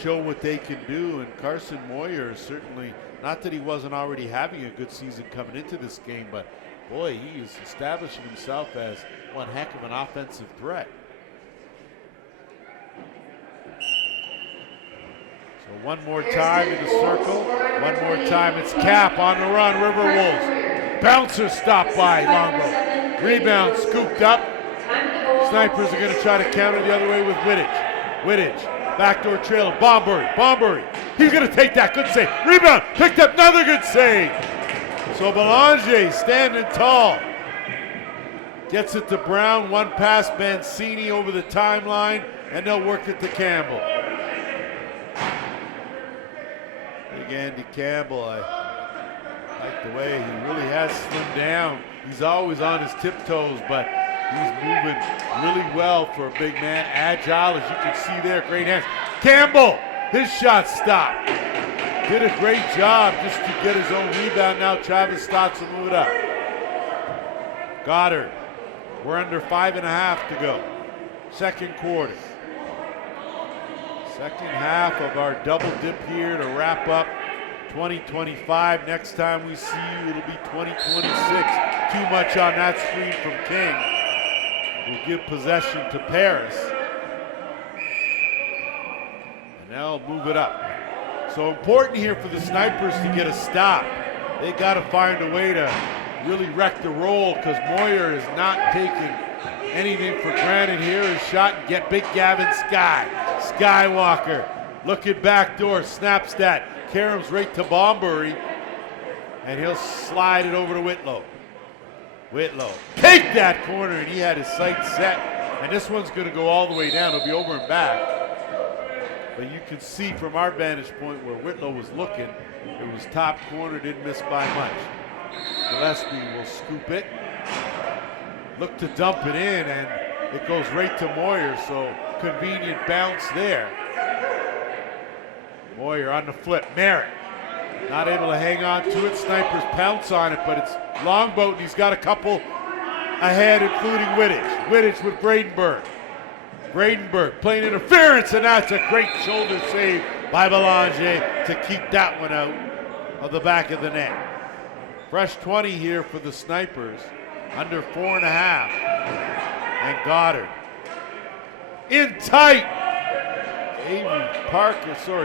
show what they can do. And Carson Moyer is certainly, not that he wasn't already having a good season coming into this game, but boy, he is establishing himself as one heck of an offensive threat. So one more time in the circle, one more time, it's Cap on the run, RiverWolves. Bouncer stopped by Longboat. Rebound scooped up. Snipers are going to try to counter the other way with Wittich. Backdoor trailer. Bombury. He's going to take that. Good save. Rebound. Picked up. Another good save. So Belanger standing tall. Gets it to Brown. One pass. Mancini over the timeline. And they'll work it to Campbell. Big Andy Campbell. I like the way he really has slimmed down. He's always on his tiptoes, but he's moving really well for a big man. Agile, as you can see there, great hands. Campbell, his shot stopped. Did a great job just to get his own rebound. Now Travis Stotts will move it up. Goddard, we're under 5.5 to go. Second quarter. Second half of our double dip here to wrap up 2025. Next time we see you, it'll be 2026. Too much on that screen from King. We'll give possession to Paris. And they'll move it up. So important here for the Snipers to get a stop. They got to find a way to really wreck the roll, because Moyer is not taking anything for granted here. His shot and get big Gavin Skywalker looking back door, snaps that. Karam's right to Bombury, and he'll slide it over to Whitlow. Take that corner, and he had his sights set. And this one's going to go all the way down. It'll be over and back. But you can see from our vantage point where Whitlow was looking, It was top corner, didn't miss by much. Gillespie will scoop it. Look to dump it in, and it goes right to Moyer, so convenient bounce there. Moyer on the flip. Merritt not able to hang on to it. Snipers pounce on it, but it's Longboat, and he's got a couple ahead, including Wittich. Wittich with Bradenberg. Bradenberg playing interference, and that's a great shoulder save by Belanger to keep that one out of the back of the net. Fresh 20 here for the Snipers, under 4.5. And Goddard in tight.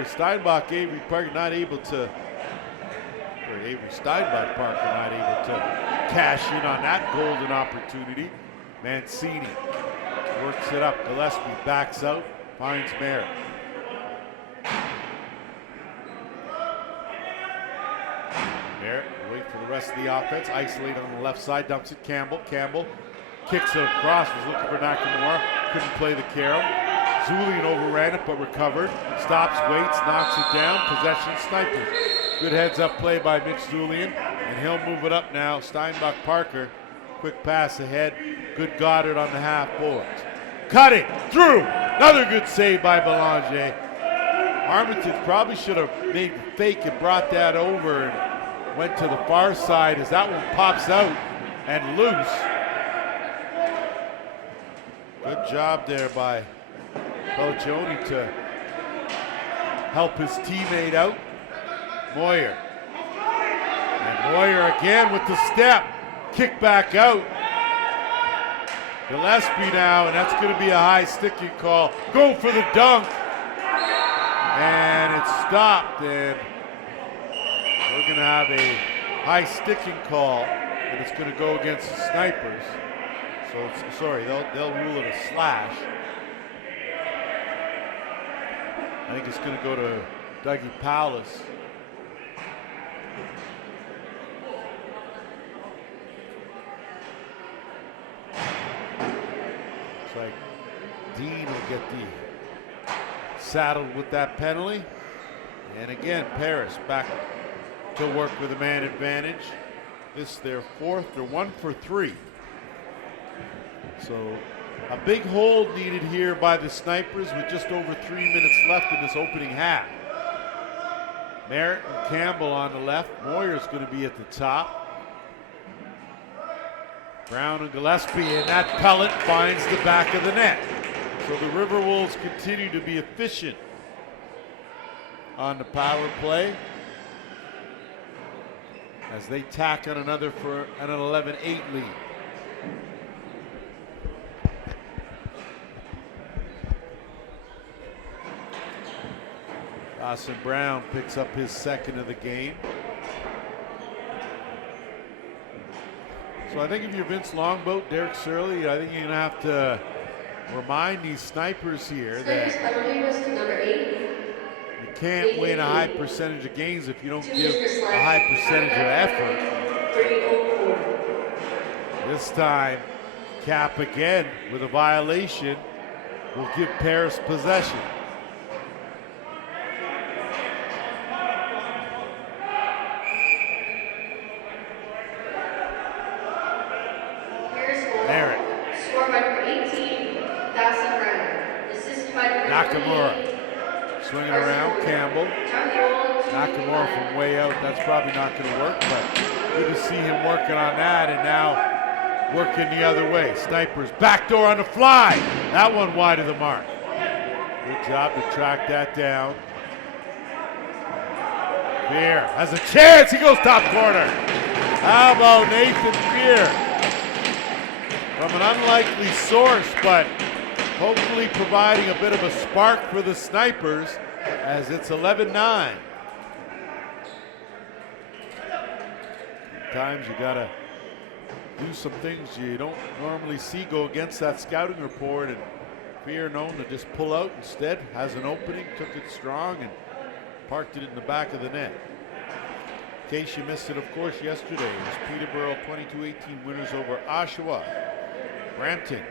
Steinbach, Avery Parker not able to, or Avery Steinbach Parker not able to cash in on that golden opportunity. Mancini works it up. Gillespie backs out, finds Merritt. Merritt, wait for the rest of the offense. Isolated on the left side, dumps it. Campbell kicks it across, was looking for Nakamura, couldn't play the carry. Zulian overran it, but recovered. Stops, waits, knocks it down. Possession, Snipers. Good heads-up play by Mitch Zulian, and he'll move it up now. Steinbach Parker, quick pass ahead. Good Goddard on the half boards. Cutting through. Another good save by Belanger. Armitage probably should have made the fake and brought that over and went to the far side as that one pops out and loose. Good job there by Belgioni to help his teammate out. Moyer. And Moyer again with the step. Kick back out. Gillespie now, and that's going to be a high sticking call. Go for the dunk. And it's stopped, and we're going to have a high sticking call, and it's going to go against the Snipers. So, they'll rule it a slash. I think it's going to go to Dougie Powless. Looks like Dean will get the saddled with that penalty. And again, Paris back to work with a man advantage. This their fourth. They're 1 for 3. So a big hold needed here by the Snipers with just over 3 minutes left in this opening half. Merritt and Campbell on the left. Moyer's going to be at the top. Brown and Gillespie, and that pellet finds the back of the net. So the RiverWolves continue to be efficient on the power play as they tack on another for an 11-8 lead. Dawson Brown picks up his second of the game. So I think if you're Vince Longboat, Derek Surley, I think you're going to have to remind these Snipers here that you can't win a high percentage of games if you don't give a high percentage of effort. This time, Cap again with a violation will give Paris possession. Nakamura swinging around, Campbell. Nakamura from way out, that's probably not going to work, but good to see him working on that, and now working the other way. Snipers, backdoor on the fly. That one wide of the mark. Good job to track that down. Fear has a chance, he goes top corner. How about Nathan Fear? From an unlikely source, but hopefully providing a bit of a spark for the Snipers as it's 11-9. Sometimes you gotta do some things you don't normally see go against that scouting report, and Fear known to just pull out instead, has an opening, took it strong and parked it in the back of the net. In case you missed it, of course, yesterday it was Peterborough 22-18 winners over Oshawa. Brampton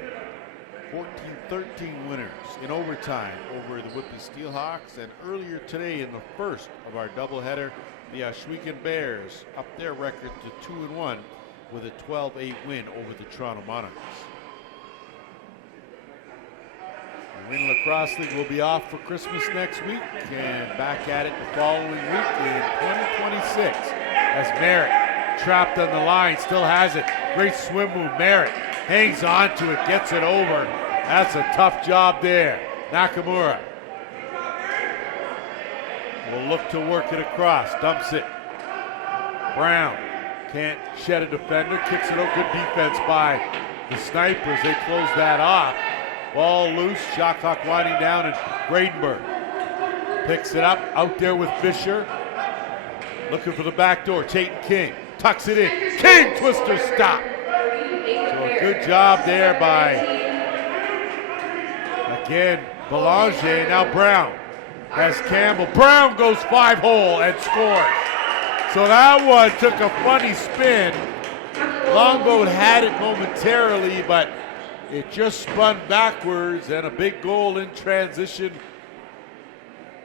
14-13 winners in overtime over the Whitby Steelhawks, and earlier today in the first of our doubleheader, The Shawinigan Bears up their record to 2-1 with a 12-8 win over the Toronto Monarchs. The Arenalacrosseleague will be off for Christmas next week and back at it the following week in 2026 as Merritt trapped on the line, still has it. Great swim move. Merritt hangs on to it, gets it over. That's a tough job there. Nakamura will look to work it across, dumps it. Brown can't shed a defender, kicks it out. Good defense by the Snipers. They close that off. Ball loose, shot clock winding down, and Gradenberg picks it up out there with Fisher. Looking for the back door. Chayton King tucks it in. King twister stop. So a good job there by, again, Belanger. Now Brown has Campbell. Brown goes 5-hole and scores. So that one took a funny spin. Longboat had it momentarily, but it just spun backwards, and a big goal in transition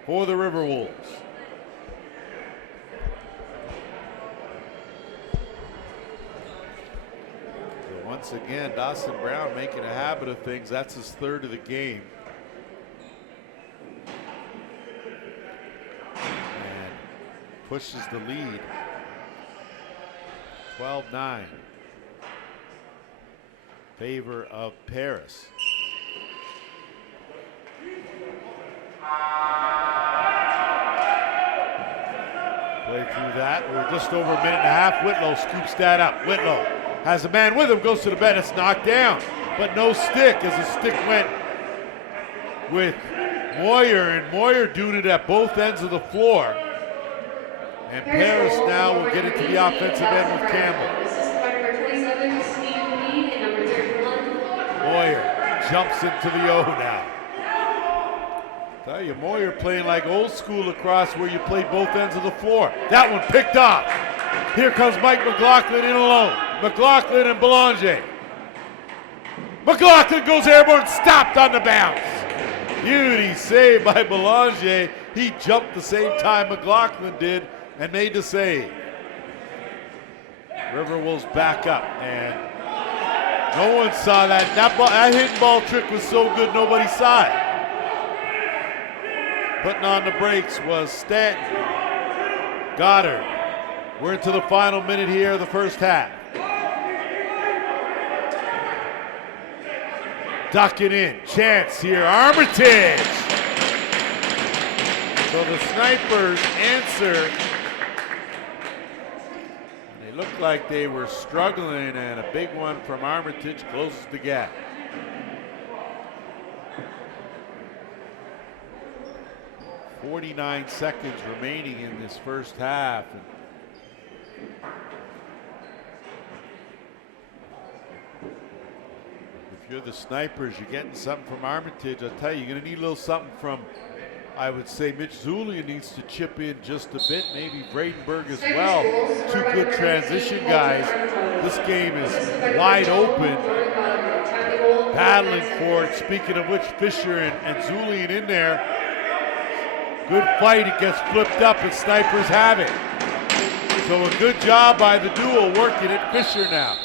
for the RiverWolves. So once again, Dawson Brown making a habit of things. That's his third of the game. And pushes the lead. 12-9. Favor of Paris. Play through that. We're just over a minute and a half. Whitlow scoops that up. Whitlow has a man with him, goes to the bed. It's knocked down, but no stick as the stick went with Moyer, and Moyer doing it at both ends of the floor. And Paris now will get into the offensive end with Campbell. Moyer jumps into the O now. Tell you, Moyer playing like old school lacrosse where you play both ends of the floor. That one picked off. Here comes Mike McLaughlin in alone. McLaughlin and Belanger. McLaughlin goes airborne, stopped on the bounce. Beauty save by Belanger. He jumped the same time McLaughlin did and made the save. RiverWolves back up, and no one saw that. That hidden ball trick was so good nobody saw it. Putting on the brakes was Stanton. Goddard. We're into the final minute here of the first half. Ducking in. Chance here. Armitage. So the Snipers answer. They looked like they were struggling, and a big one from Armitage closes the gap. .49 seconds remaining in this first half. If you're the Snipers, you're getting something from Armitage. I'll tell you, you're going to need a little something from, I would say, Mitch Zulian needs to chip in just a bit. Maybe Bradenberg as well. Two good transition guys. This game is wide open. Battling for it. Speaking of which, Fisher and Zulian in there. Good fight, it gets flipped up and Snipers have it. So a good job by the duo working it. Fisher now.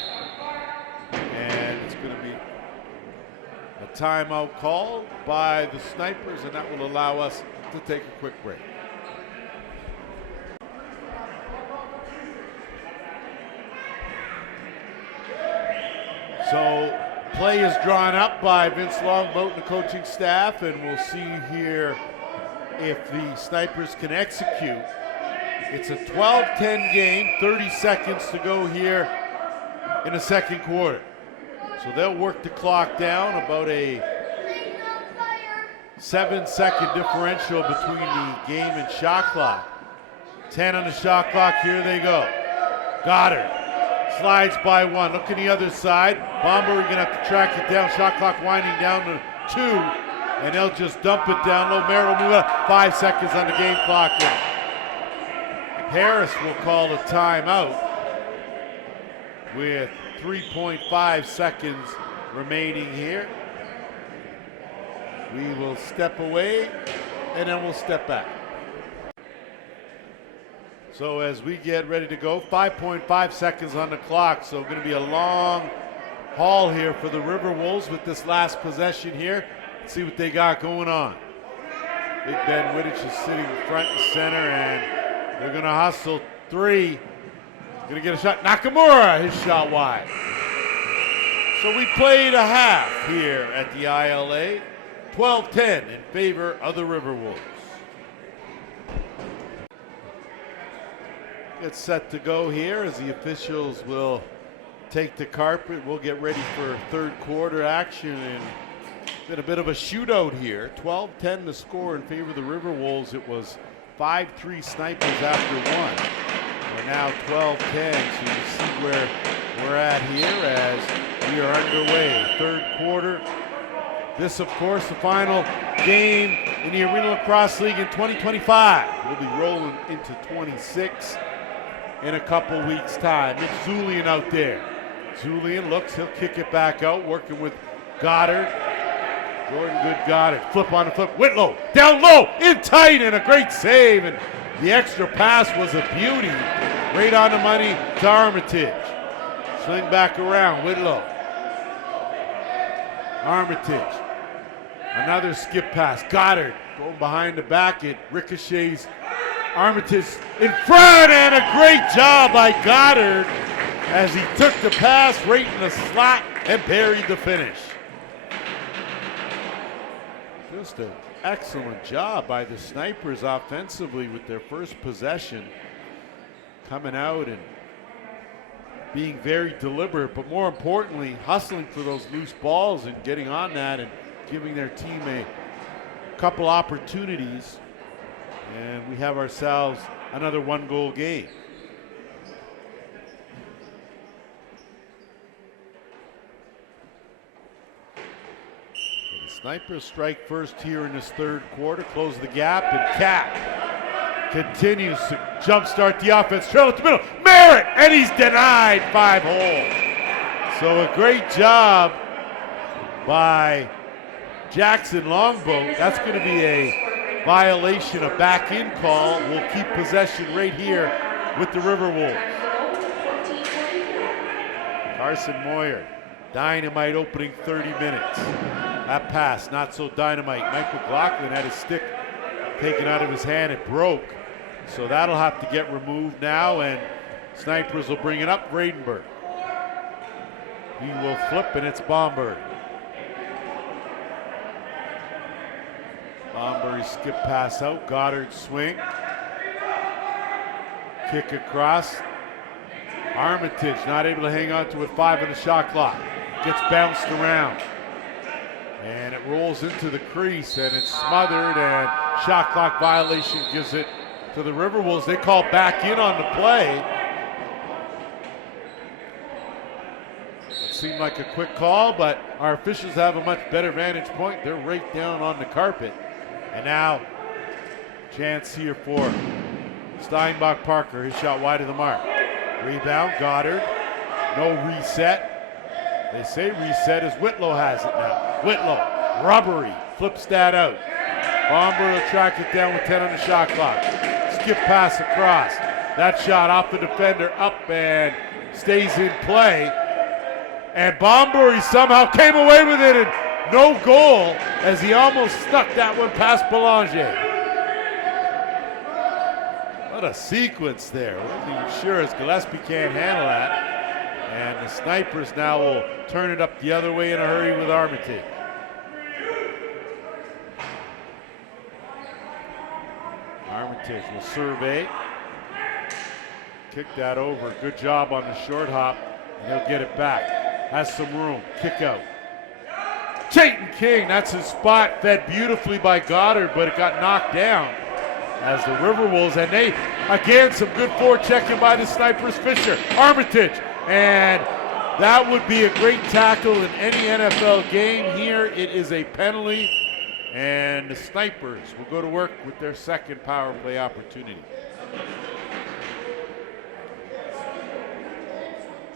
And it's going to be a timeout called by the Snipers, and that will allow us to take a quick break. So play is drawn up by Vince Longboat and the coaching staff, and we'll see here if the Snipers can execute. It's a 12-10 game, 30 seconds to go here in the second quarter. So they'll work the clock down, about a 7-second differential between the game and shot clock. 10 on the shot clock, here they go. Goddard slides by one, look at the other side. Bomber, we're gonna have to track it down. Shot clock winding down to 2. And they'll just dump it down low. Merrill move up. 5 seconds on the game clock. Harris will call a timeout with 3.5 seconds remaining here. We will step away and then we'll step back. So as we get ready to go, 5.5 seconds on the clock. So going to be a long haul here for the RiverWolves with this last possession here. Let's see what they got going on. Big Ben Wittich is sitting front and center, and they're going to hustle three. Going to get a shot. Nakamura, his shot wide. So we played a half here at the ILA. 12-10 in favor of the RiverWolves. It's set to go here as the officials will take the carpet. We'll get ready for third quarter action, and been a bit of a shootout here. 12-10 the score in favor of the RiverWolves. It was 5-3 Snipers after one. We're now 12-10, so you see where we're at here as we are underway. Third quarter. This, of course, the final game in the Arenalacrosseleague in 2025. We'll be rolling into 26 in a couple weeks' time. It's Julian out there. Julian looks, he'll kick it back out, working with Goddard. Jordan Good Goddard, flip on the flip. Whitlow, down low, in tight, and a great save. And the extra pass was a beauty. Right on the money to Armitage. Swing back around, Whitlow. Armitage. Another skip pass. Goddard going behind the back. It ricochets. Armitage in front, and a great job by Goddard as he took the pass right in the slot and buried the finish. Just an excellent job by the Snipers offensively with their first possession, coming out and being very deliberate, but more importantly, hustling for those loose balls and getting on that and giving their team a couple opportunities. And we have ourselves another one-goal game. The Snipers strike first here in this third quarter, close the gap, and Cap continues to jumpstart the offense. Trail at the middle, Merritt, and he's denied 5-hole. So a great job by Jackson Longboat. That's going to be a violation, a back-in call. We'll keep possession right here with the RiverWolves. Carson Moyer, dynamite opening 30 minutes. That pass, not so dynamite. Mike McLaughlin had his stick taken out of his hand. It broke. So that'll have to get removed now, and Snipers will bring it up. Bradenberg. He will flip, and it's Bomberg. Bomberg skip pass out. Goddard swing. Kick across. Armitage not able to hang on to it. 5 in the shot clock. Gets bounced around. And it rolls into the crease, and it's smothered, and shot clock violation gives it to the RiverWolves. They call back in on the play. It seemed like a quick call, but our officials have a much better vantage point. They're right down on the carpet. And now, chance here for Steinbach Parker. His shot wide of the mark. Rebound, Goddard. No reset. They say reset as Whitlow has it now. Whitlow, rubbery, flips that out. Bomber will track it down with 10 on the shot clock. Skip pass across. That shot off the defender, up and stays in play. And Bomber somehow came away with it, and no goal as he almost snuck that one past Belanger. What a sequence there. Wasn't even sure as Gillespie can't handle that. And the Snipers now will turn it up the other way in a hurry with Armitage. Armitage will survey. Kick that over. Good job on the short hop. And he'll get it back. Has some room. Kick out. Chayton King, that's his spot. Fed beautifully by Goddard, but it got knocked down as the RiverWolves. And they, again, some good forechecking by the Snipers. Fisher, Armitage. And that would be a great tackle in any NFL game. Here it is a penalty, and the Snipers will go to work with their second power play opportunity.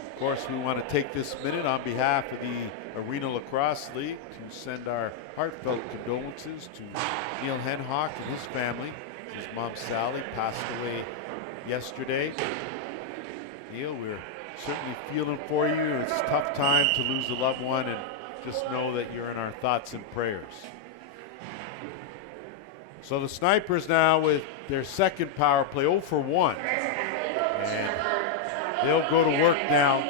Of course, we want to take this minute on behalf of the Arenalacrosseleague to send our heartfelt condolences to Neil Henhock and his family. His mom Sally passed away yesterday. Neil, we're certainly feeling for you. It's a tough time to lose a loved one, and just know that you're in our thoughts and prayers. So the Snipers now with their second power play, 0 for 1. And they'll go to work now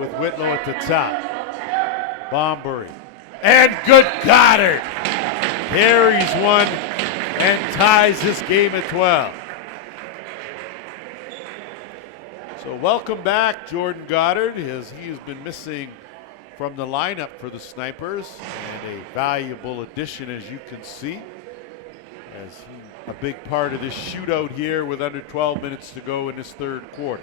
with Whitlow at the top. Bombury. And good Goddard carries one and ties this game at 12. So welcome back, Jordan Goddard, as he has been missing from the lineup for the Snipers, and a valuable addition, as you can see, as he, a big part of this shootout here with under 12 minutes to go in this third quarter.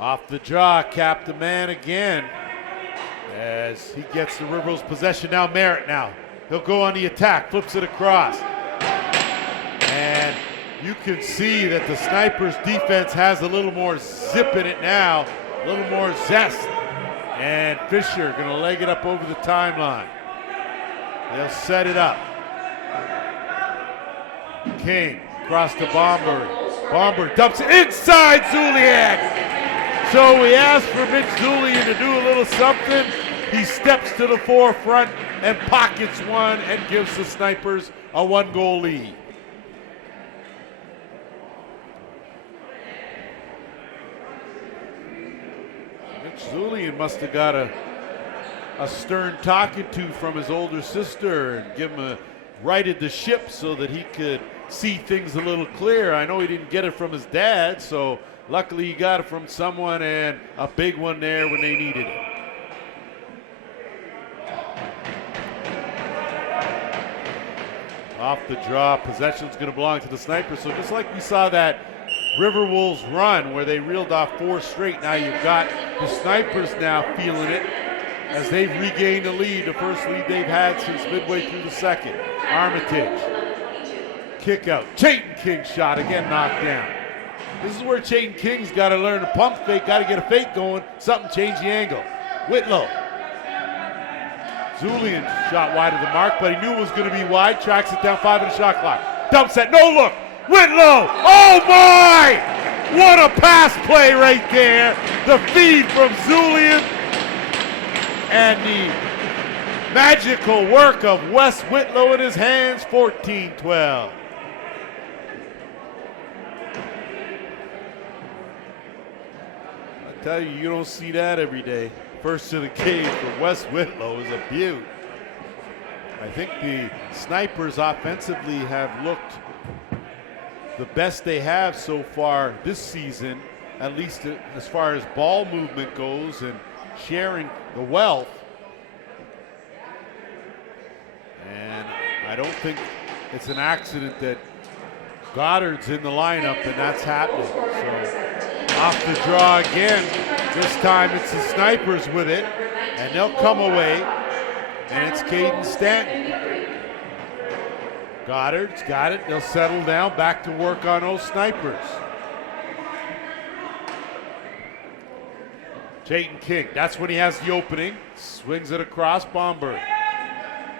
Off the draw, Cap the man again, as he gets the RiverWolves possession. Now Merritt now. He'll go on the attack, flips it across. And you can see that the Snipers defense has a little more zip in it now, a little more zest. And Fisher gonna leg it up over the timeline. They'll set it up. King across to Bomber. Bomber dumps it inside Zuliak. So we asked for Mitch Zulian to do a little something. He steps to the forefront and pockets one and gives the Snipers a 1-goal lead. Mitch Zulian must have got a stern talking to from his older sister and give him righted the ship so that he could see things a little clearer. I know he didn't get it from his dad, so luckily he got it from someone, and a big one there when they needed it. Off the draw, possession's going to belong to the Snipers. So just like we saw that RiverWolves run where they reeled off 4 straight, now you've got the Snipers now feeling it as they've regained the lead, the first lead they've had since midway through the second. Armitage, kick out. Chayton King shot, again knocked down. This is where Chayton King's got to learn to pump fake, got to get a fake going, something change the angle. Whitlow. Zulian shot wide of the mark, but he knew it was going to be wide. Tracks it down 5 in the shot clock. Dumps it, no look. Whitlow, oh my! What a pass play right there. The feed from Zulian and the magical work of Wes Whitlow in his hands, 14-12. I tell you, you don't see that every day. First to the cage for Wes Whitlow is a beaut. I think the Snipers offensively have looked the best they have so far this season, at least as far as ball movement goes and sharing the wealth. And I don't think it's an accident that Goddard's in the lineup and that's happening. So off the draw again. This time it's the Snipers with it, and they'll come away, and it's Caden Stanton. Goddard's got it. They'll settle down, back to work on those Snipers. Chayton King, that's when he has the opening. Swings it across, Bomber.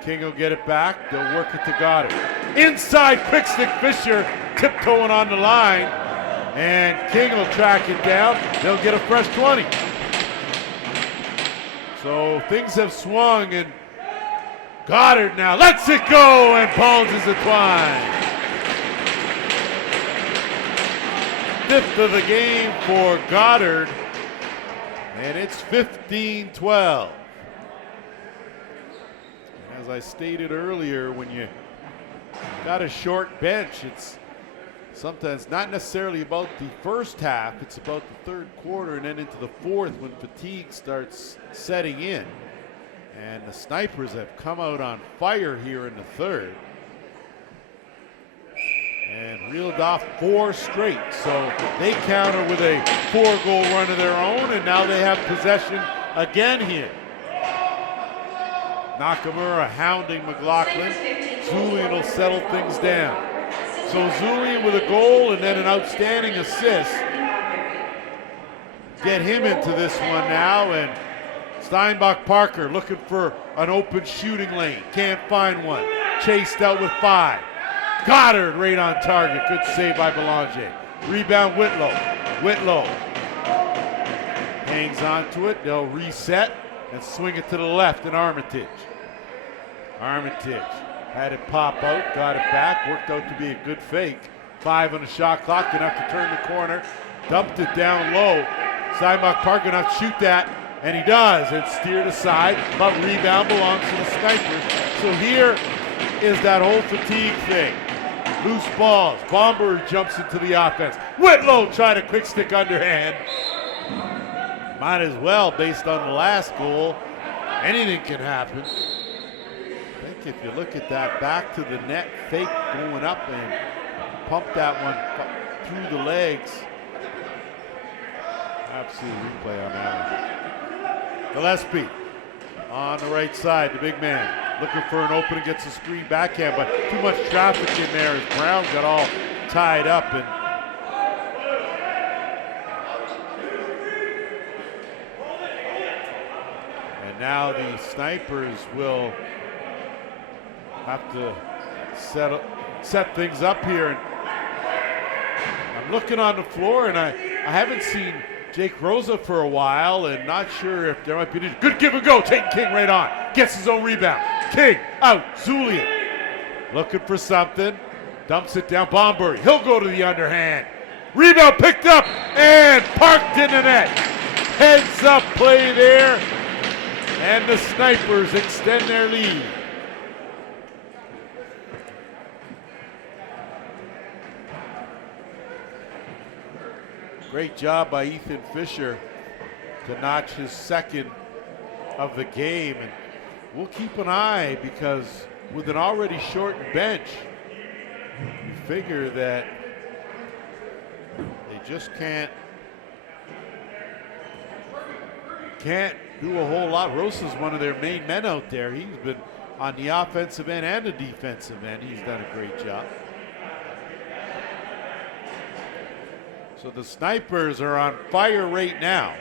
King will get it back. They'll work it to Goddard. Inside, quick stick Fisher, tiptoeing on the line. And King will track it down. They'll get a fresh 20. So things have swung, and Goddard now lets it go and bulges the twine. 5th of the game for Goddard, and it's 15-12. As I stated earlier, when you got a short bench, it's sometimes not necessarily about the first half, it's about the third quarter and then into the fourth when fatigue starts setting in. And the Snipers have come out on fire here in the third and reeled off 4 straight. So they counter with a 4-goal run of their own, and now they have possession again here. Nakamura hounding McLaughlin. Zulian will settle things down. So Zulian with a goal and then an outstanding assist. get him into this one now, and Steinbach Parker looking for an open shooting lane. Can't find one. Chased out with 5. Goddard right on target. Good save by Belanger. Rebound Whitlow. Whitlow hangs on to it. They'll reset and swing it to the left in Armitage. Armitage had it pop out, got it back, worked out to be a good fake. 5 on the shot clock, gonna have to turn the corner. Dumped it down low. Steinbach Parker gonna have to shoot that, and he does. It's steered aside, but rebound belongs to the Snipers. So here is that whole fatigue thing. Loose balls. Bomber jumps into the offense. Whitlow tried a quick stick underhand. Might as well, based on the last goal. Anything can happen. I think if you look at that back to the net, fake going up and pump that one through the legs. Absolute replay on that one. Gillespie on the right side, the big man. Looking for an opening, gets a screen backhand, but too much traffic in there as Brown got all tied up. And now the Snipers will have to set things up here. And I'm looking on the floor, and I haven't seen Jake Rosa for a while, and not sure if there might be a good give and go. Taking King right on. Gets his own rebound. King out. Zulian looking for something. Dumps it down. Bombury. He'll go to the underhand. Rebound picked up and parked in the net. Heads up play there. And the Snipers extend their lead. Great job by Ethan Fisher to notch his second of the game. And we'll keep an eye, because with an already shortened bench, you figure that they just can't do a whole lot. Rosa's one of their main men out there. He's been on the offensive end and the defensive end. He's done a great job. So the Snipers are on fire right now.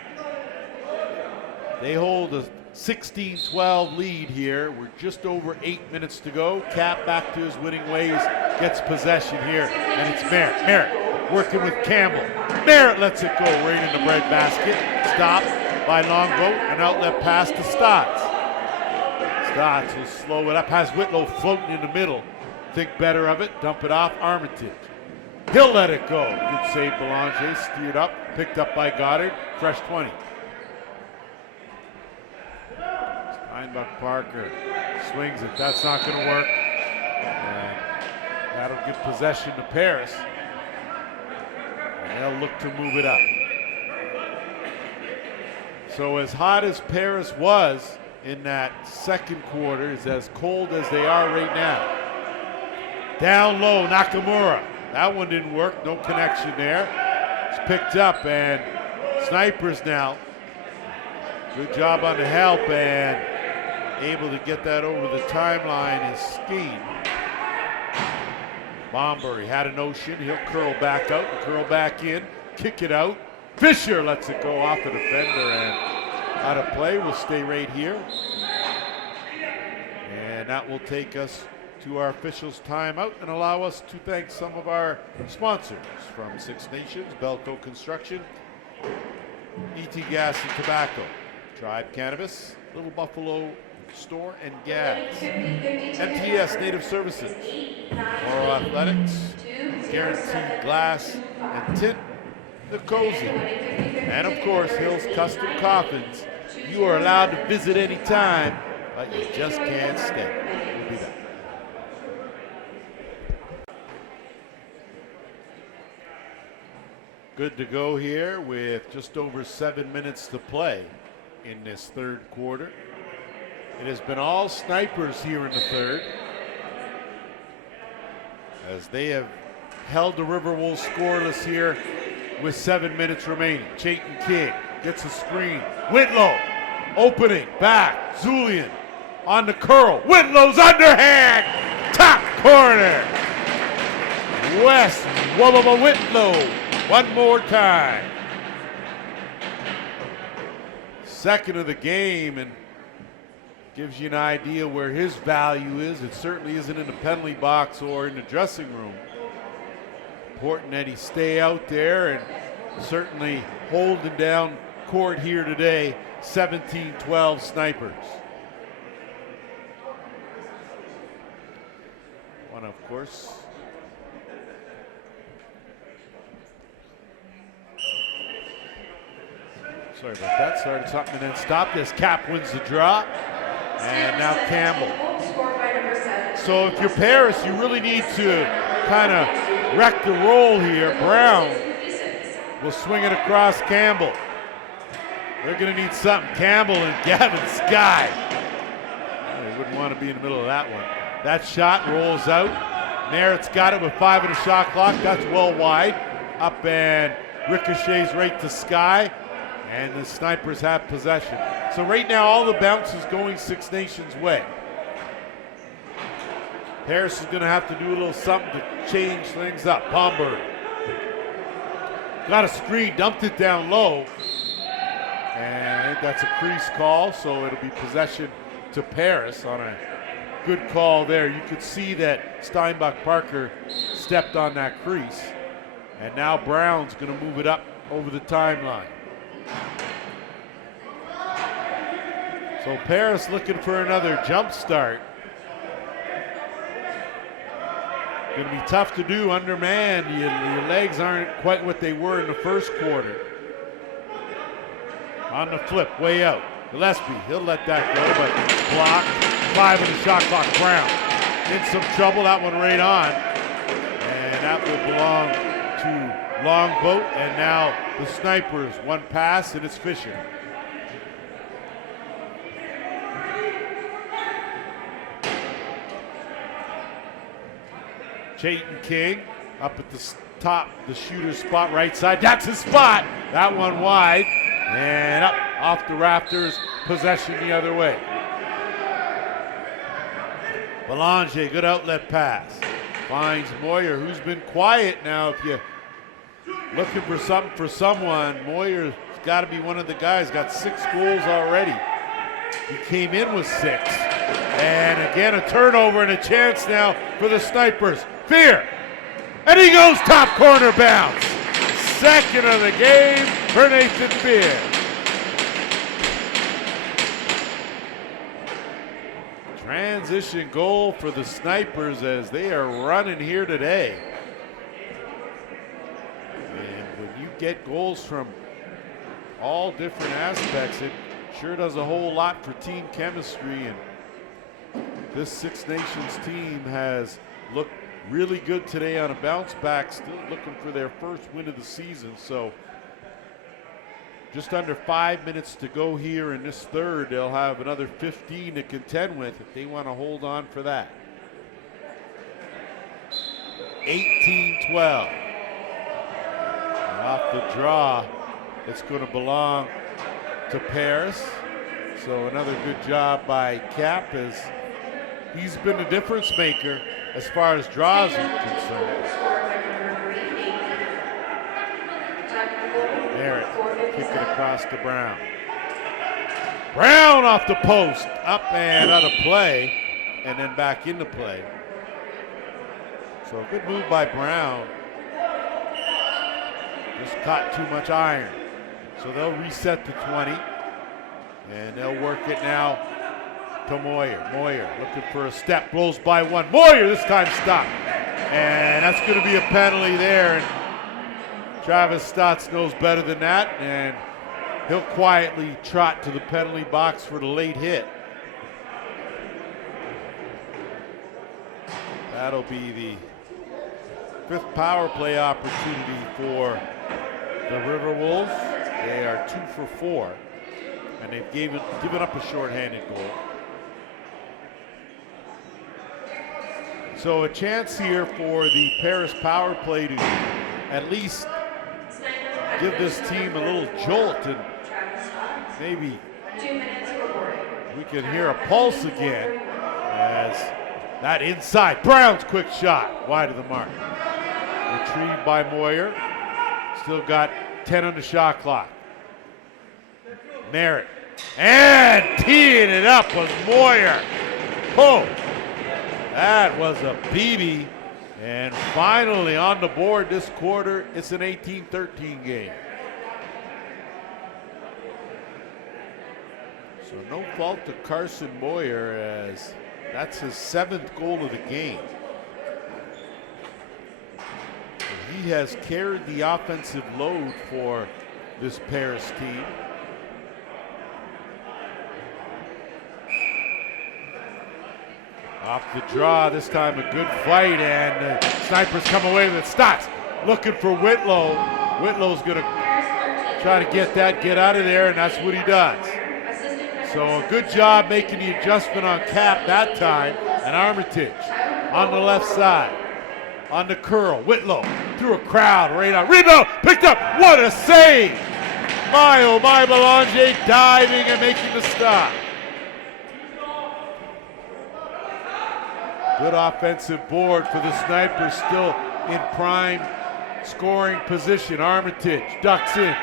They hold a 16-12 lead here. We're just over 8 minutes to go. Cap back to his winning ways, gets possession here, and it's Merritt. Merritt working with Campbell. Merritt lets it go right in the bread basket. Stopped by Longboat, an outlet pass to Stotts. Stotts will slow it up, has Whitlow floating in the middle. Think better of it, dump it off, Armitage. He'll let it go. Good save, Belanger, steered up, picked up by Goddard, fresh 20. Steinbach Parker swings it, that's not gonna work. And that'll give possession to Paris. And they'll look to move it up. So as hot as Paris was in that second quarter, is as cold as they are right now. Down low, Nakamura. That one didn't work, no connection there. It's picked up, and Snipers now. Good job on the help, and able to get that over the timeline is Skeen. Bombury had a notion, he'll curl back out, and curl back in, kick it out. Fisher lets it go off the defender, and out of play. Will stay right here. And that will take us to our officials' timeout and allow us to thank some of our sponsors from Six Nations, Belco Construction, ET Gas and Tobacco, Tribe Cannabis, Little Buffalo Store and Gas, MTS Native Services, Oro Athletics, Guaranteed Glass and Tint, The Cozy, and of course Hills Custom Coffins. You are allowed to visit anytime, but you just can't stay. We'll be back. Good to go here with just over 7 minutes to play in this third quarter. It has been all Snipers here in the third, as they have held the RiverWolves scoreless here with 7 minutes remaining. Chayton King gets a screen. Whitlow opening back. Zulian on the curl. Whitlow's underhand. Top corner. West Whitlow one more time. second of the game, and gives you an idea where his value is. It certainly isn't in the penalty box or in the dressing room. Important that he stay out there and certainly holding down court here today. 17-12 Snipers. One, of course. Sorry about that. Started something and then stopped as Cap wins the draw. And now Campbell. So if you're Paris, you really need to kind of wreck the roll here. Brown will swing it across Campbell. They're going to need something. Campbell and Gavin Sky. They wouldn't want to be in the middle of that one. That shot rolls out. Merritt's got it with 5 in the shot clock. That's well wide. Up and ricochets right to Sky. And the Snipers have possession. So right now, all the bounces going Six Nations way. Paris is going to have to do a little something to change things up. Palmberg got a screen, dumped it down low. And I think that's a crease call, so it'll be possession to Paris on a good call there. You could see that Steinbach Parker stepped on that crease. And now Brown's going to move it up over the timeline. So Paris looking for another jump start. Going to be tough to do undermanned. Your legs aren't quite what they were in the first quarter. On the flip, way out. Gillespie, he'll let that go, but blocked. 5 in the shot clock. Brown in some trouble. That one right on. And that will belong to Longboat, and now the Snipers. One pass, and it's Fisher. Chayton King up at the top, the shooter's spot, right side. That's his spot. That one wide, and up off the rafters. Possession the other way. Belanger, good outlet pass. Finds Moyer, who's been quiet now. If you're looking for something for someone, Moyer's got to be one of the guys. Got 6 goals already. He came in with 6. And again, a turnover and a chance now for the Snipers. Fear. And he goes top corner bounce. Second of the game for Nathan Fear. Transition goal for the Snipers as they are running here today. And when you get goals from all different aspects, it sure does a whole lot for team chemistry. And this Six Nations team has looked really good today on a bounce back, still looking for their first win of the season. So just under 5 minutes to go here in this third. They'll have another 15 to contend with if they want to hold on for that. 18-12. And off the draw, it's going to belong to Paris. So another good job by Cap, as he's been the difference maker as far as draws are concerned. Merritt, kick it across to Brown. Brown off the post, up and out of play, and then back into play. So a good move by Brown. Just caught too much iron. So they'll reset to 20, and they'll work it now to Moyer. Moyer looking for a step, blows by one. Moyer this time stopped. And that's going to be a penalty there. And Travis Stotts knows better than that, and he'll quietly trot to the penalty box for the late hit. That'll be the 5th power play opportunity for the RiverWolves. They are 2 for 4, and they've given up a shorthanded goal. So a chance here for the Paris power play to at least give this team a little jolt, and maybe we can hear a pulse again as that inside. Brown's quick shot, wide of the mark. Retrieved by Moyer. Still got 10 on the shot clock. Merritt And teeing it up was Moyer. Oh, that was a BB. And finally on the board this quarter, it's an 18-13 game. So no fault to Carson Moyer, as that's his 7th goal of the game. He has carried the offensive load for this Paris team. Off the draw, this time a good fight, and the Snipers come away with it. Stotts looking for Whitlow. Whitlow's gonna try to get out of there, and that's what he does. So a good job making the adjustment on Cap that time, and Armitage on the left side. On the curl, Whitlow through a crowd right on. Rebound, picked up, what a save! My oh my, Belanger diving and making the stop. Good offensive board for the Snipers, still in prime scoring position. Armitage ducks in,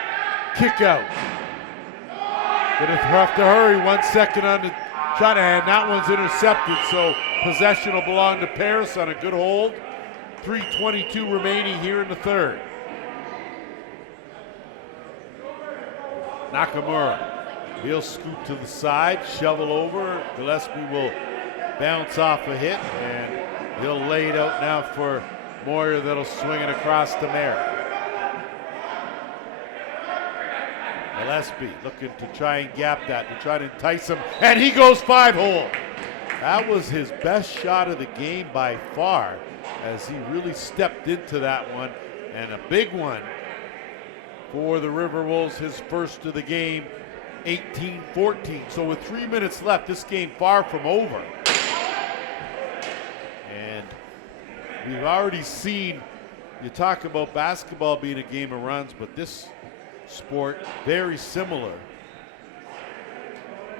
kick out. Gonna have to hurry, 1 second on the shot, and that one's intercepted, so possession will belong to Paris on a good hold. 3:22 remaining here in the third. Nakamura, he'll scoot to the side, shovel over. Gillespie will bounce off a hit, and he'll lay it out now for Moyer, that'll swing it across to Merritt. Gillespie looking to try and gap that, to try to entice him, and he goes 5-hole. That was his best shot of the game by far, as he really stepped into that one, and a big one for the RiverWolves, his first of the game, 18-14. So with 3 minutes left, this game far from over. And we've already seen, you talk about basketball being a game of runs, but this sport, very similar.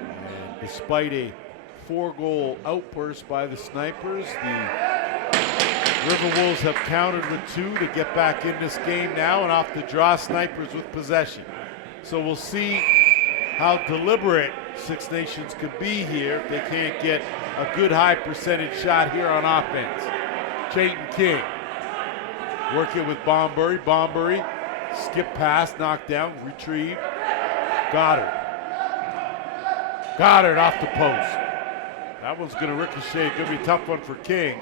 And despite a 4-goal outburst by the Snipers, the RiverWolves have countered with 2 to get back in this game now, and off the draw, Snipers with possession. So we'll see how deliberate Six Nations could be here if they can't get a good high percentage shot here on offense. Chayton King working with Bombury. Bombury, skip pass, knocked down, retrieved. Goddard off the post. That one's going to ricochet. Going to be a tough one for King.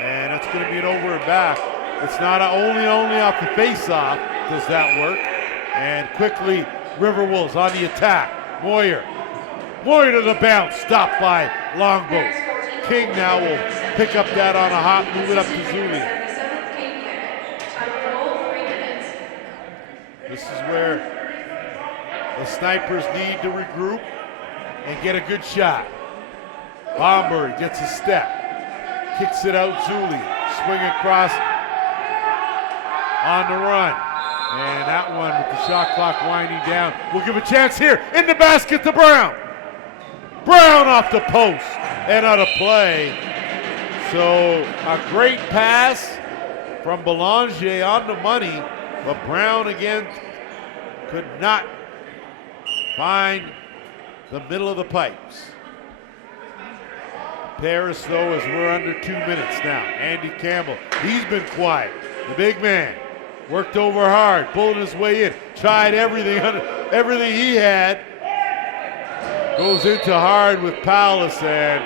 And it's going to be an over and back. It's not only off the face-off does that work. And quickly, RiverWolves on the attack. Moyer to the bounce, stopped by Longboat. King now will pick up that on a hop, move it up to Zulian. This is where the Snipers need to regroup and get a good shot. Bombury gets a step. Kicks it out, Zulian. Swing across on the run. And that one with the shot clock winding down will give a chance here. In the basket to Brown. Brown off the post and out of play. So a great pass from Belanger on the money, but Brown again could not find the middle of the pipes. Paris, though, as we're under 2 minutes now. Andy Campbell, he's been quiet. The big man worked over hard, pulling his way in, tried everything he had. Goes into hard with Paulus, and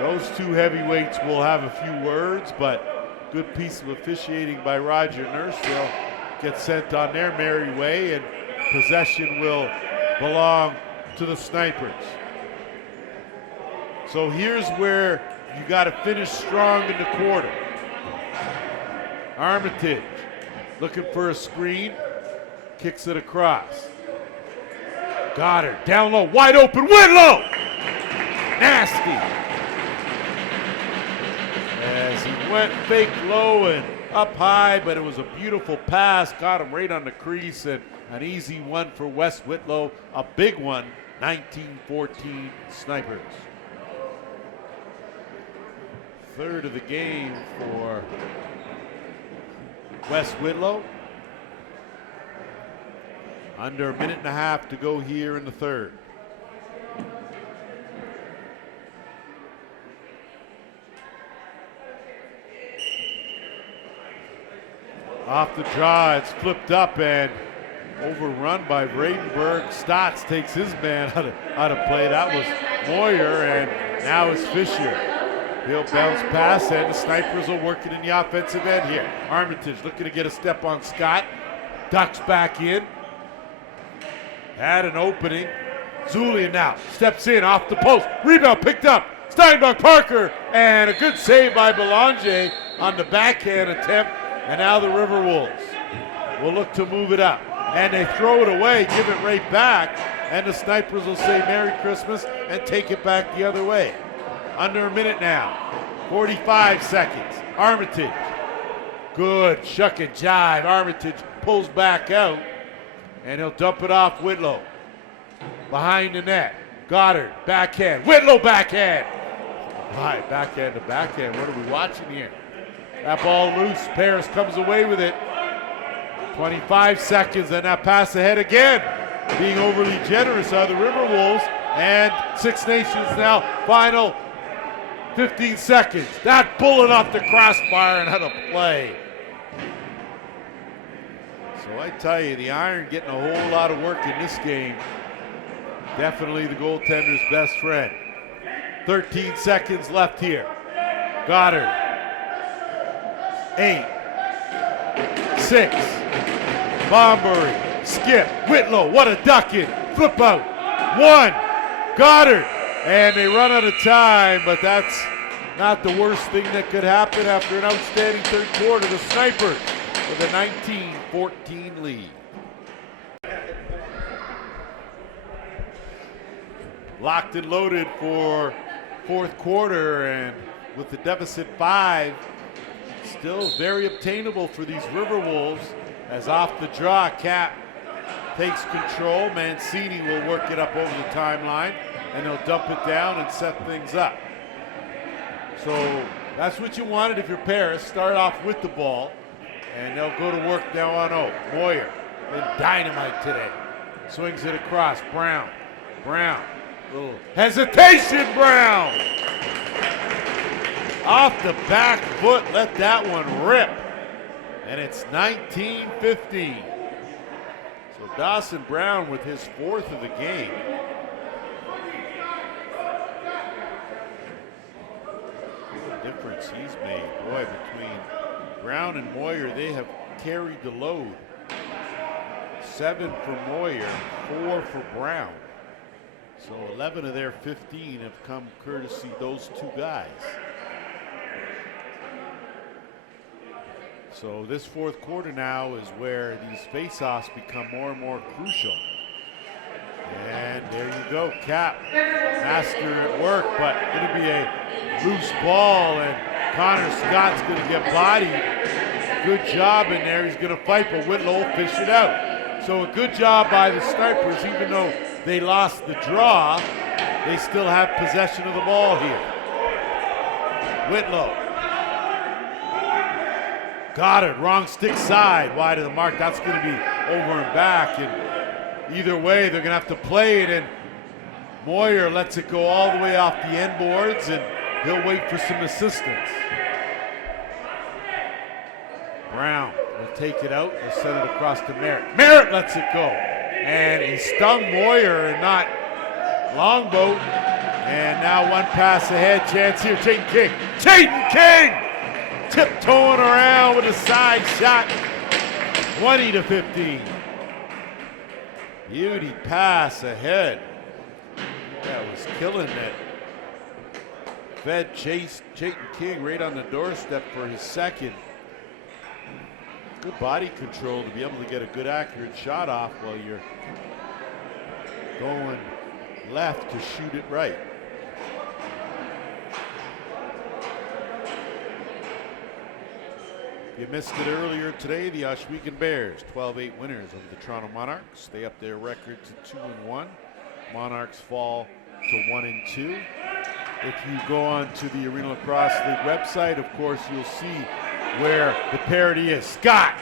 those 2 heavyweights will have a few words, but good piece of officiating by Roger Nurse. They'll get sent on their merry way, and possession will belong to the Snipers. So here's where you got to finish strong in the quarter. Armitage looking for a screen, kicks it across. Goddard down low, wide open, Whitlow! Nasty. As he went fake low and up high, but it was a beautiful pass, got him right on the crease, and an easy one for Wes Whitlow, a big one, 19-14 Snipers. Third of the game for Wes Whitlow. Under a minute and a half to go here in the third. Off the draw, it's flipped up and overrun by Vradenberg. Stotts takes his man out of play. That was Moyer, and now it's Fisher. He'll bounce pass, and the Snipers will work it in the offensive end here. Armitage looking to get a step on Scott. Ducks back in. Had an opening. Zulian now steps in off the post. Rebound picked up. Steinbach Parker, and a good save by Belanger on the backhand attempt. And now the RiverWolves will look to move it up. And they throw it away, give it right back, and the Snipers will say Merry Christmas and take it back the other way. Under a minute now, 45 seconds. Armitage, good shuck and jive. Armitage pulls back out, and he'll dump it off Whitlow. Behind the net, Goddard, backhand, Whitlow backhand. Right, backhand to backhand, what are we watching here? That ball loose, Paris comes away with it. 25 seconds, and that pass ahead again. Being overly generous are the RiverWolves, and Six Nations now, final 15 seconds. That bullet off the crossbar and out of play. So I tell you, the Iron getting a whole lot of work in this game. Definitely the goaltender's best friend. 13 seconds left here. Goddard. 8, 6, Bombury, Skip, Whitlow, what a ducking, flip out, 1, Goddard, and they run out of time, but that's not the worst thing that could happen after an outstanding third quarter. The Snipers with a 19-14 lead. Locked and loaded for fourth quarter, and with the deficit 5, still very obtainable for these RiverWolves, as off the draw, Cap takes control. Mancini will work it up over the timeline, and they'll dump it down and set things up. So that's what you wanted if you're Paris. Start off with the ball, and they'll go to work now on O. Moyer, been dynamite today. Swings it across, Brown, little hesitation, Brown! Off the back foot, let that one rip. And it's 19-15. So Dawson Brown with his 4th of the game. What a difference he's made. Boy, between Brown and Moyer, they have carried the load. 7 for Moyer, 4 for Brown. So 11 of their 15 have come courtesy those two guys. So this fourth quarter now is where these faceoffs become more and more crucial. And there you go, Cap, master at work, but it'll be a loose ball, and Connor Scott's going to get bodied. Good job in there, he's going to fight, but Whitlow will fish it out. So a good job by the Snipers, even though they lost the draw, they still have possession of the ball here. Whitlow. Goddard, wrong stick side, wide of the mark. That's going to be over and back. And either way, they're going to have to play it. And Moyer lets it go all the way off the end boards, and he'll wait for some assistance. Brown will take it out. He'll send it across to Merritt. Merritt lets it go. And he stung Moyer and not Longboat. And now one pass ahead. Chance here. Chayton King. Chayton King! Tiptoeing around with a side shot. 20-15. Beauty pass ahead. That was killing that. Fed chased Chayton King right on the doorstep for his second. Good body control to be able to get a good accurate shot off while you're going left to shoot it right. You missed it earlier today. The Ohsweken Bears, 12-8 winners of the Toronto Monarchs. They up their record to 2-1. Monarchs fall to 1-2. If you go on to the Arenalacrosseleague website, of course, you'll see where the parity is. Scott,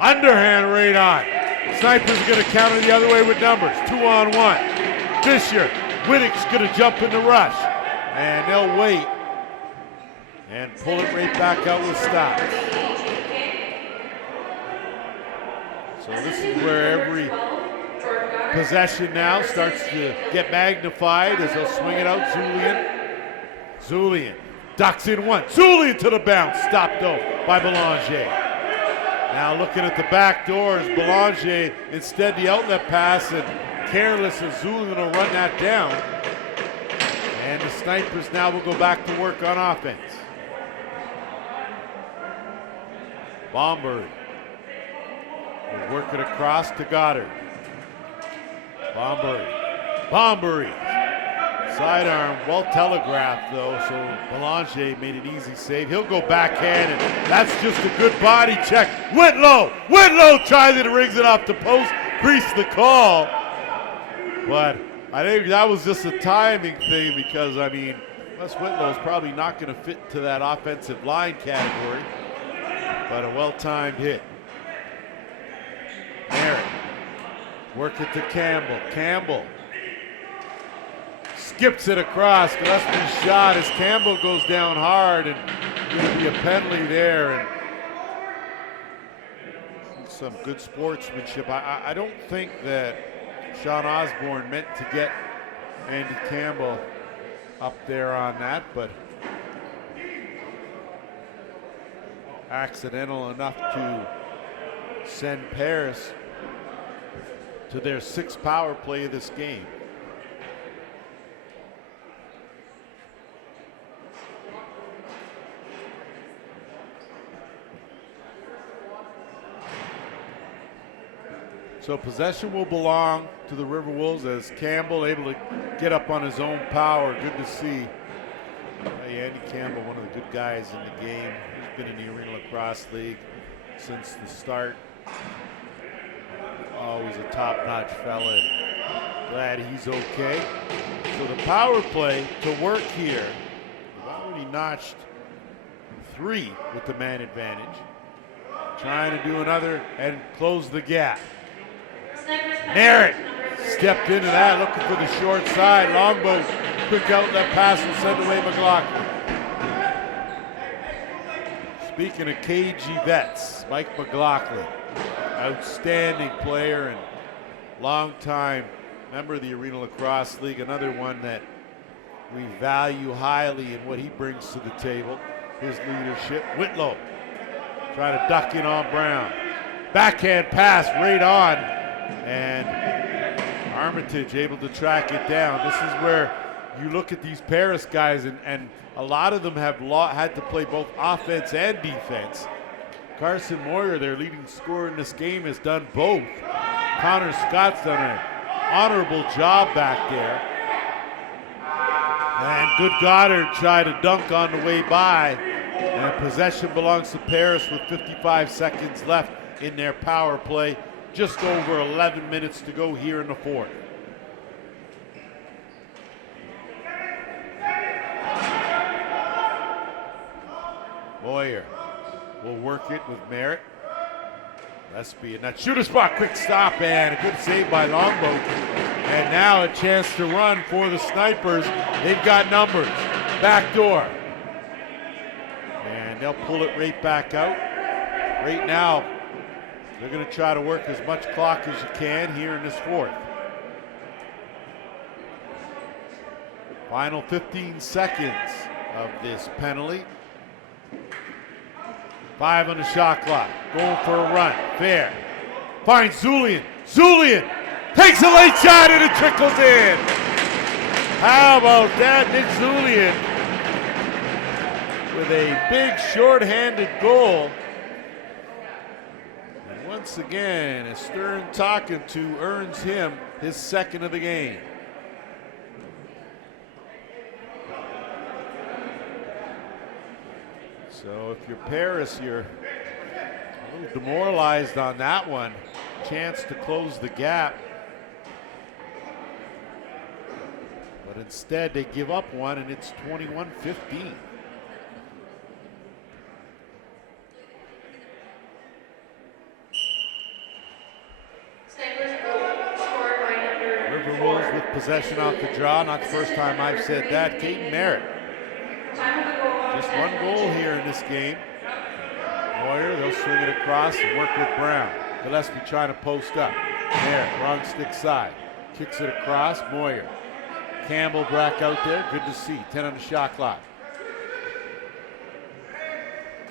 underhand right on. Snipers are going to counter the other way with numbers. 2-on-1. Fisher, Whittick's going to jump in the rush. And they'll wait and pull it right back out with stops. So this is where every possession now starts to get magnified as they'll swing it out. Zulian ducks in one. Zulian to the bounce. Stopped though by Belanger. Now looking at the back doors, Belanger instead the outlet pass, and careless as Zulian will run that down. And the Snipers now will go back to work on offense. Bomberg will work it across to Goddard. Bomberg. Sidearm, well telegraphed though, so Belanger made an easy save. He'll go backhand, and that's just a good body check. Whitlow tries it and rings it off the post, creased the call. But I think that was just a timing thing because, I mean, Wes Whitlow is probably not going to fit to that offensive line category, but a well-timed hit. Merritt, work it to Campbell. Campbell skips it across. Gillespie's shot as Campbell goes down hard, and going to be a penalty there. And some good sportsmanship. I don't think that Sean Osborne meant to get Andy Campbell up there on that, but accidental enough to send Paris to their 6th power play of this game. So possession will belong to the RiverWolves as Campbell able to get up on his own power. Good to see. Hey, Andy Campbell, one of the good guys in the game. He's been in the Arenalacrosseleague since the start. Always a top-notch fella. Glad he's okay. So the power play to work here. We've already notched 3 with the man advantage. Trying to do another and close the gap. Merritt stepped into that, looking for the short side. Longbow, quick outlet pass will send away McLaughlin. Speaking of cagey vets, Mike McLaughlin, outstanding player and longtime member of the Arenalacrosseleague, another one that we value highly in what he brings to the table, his leadership. Whitlow trying to duck in on Brown. Backhand pass right on. And Armitage able to track it down. This is where you look at these Paris guys, and a lot of them have had to play both offense and defense. Carson Moyer, their leading scorer in this game, has done both. Connor Scott's done an honorable job back there. And good Goddard tried to dunk on the way by. And possession belongs to Paris with 55 seconds left in their power play. Just over 11 minutes to go here in the 4th. Moyer will work it with Merritt. Gillespie in that shooter spot, quick stop, and a good save by Longbow. And now a chance to run for the Snipers. They've got numbers. Back door. And they'll pull it right back out. Right now, they're going to try to work as much clock as you can here in this 4th. Final 15 seconds of this penalty. 5 on the shot clock. Going for a run. Fair. Finds Zulian. Zulian takes a late shot and it trickles in. How about that? Nick Zulian with a big short-handed goal. Once again, a stern talking to earns him his 2nd of the game. So if you're Paris, you're a little demoralized on that one. Chance to close the gap. But instead they give up one, and it's 21-15. possession off the draw. Not the first time I've said that. Caden Merritt. Just one goal here in this game. Moyer, they'll swing it across and work with Brown. Gillespie trying to post up. Merritt, wrong stick side. Kicks it across, Moyer. Campbell back out there, good to see. 10 on the shot clock.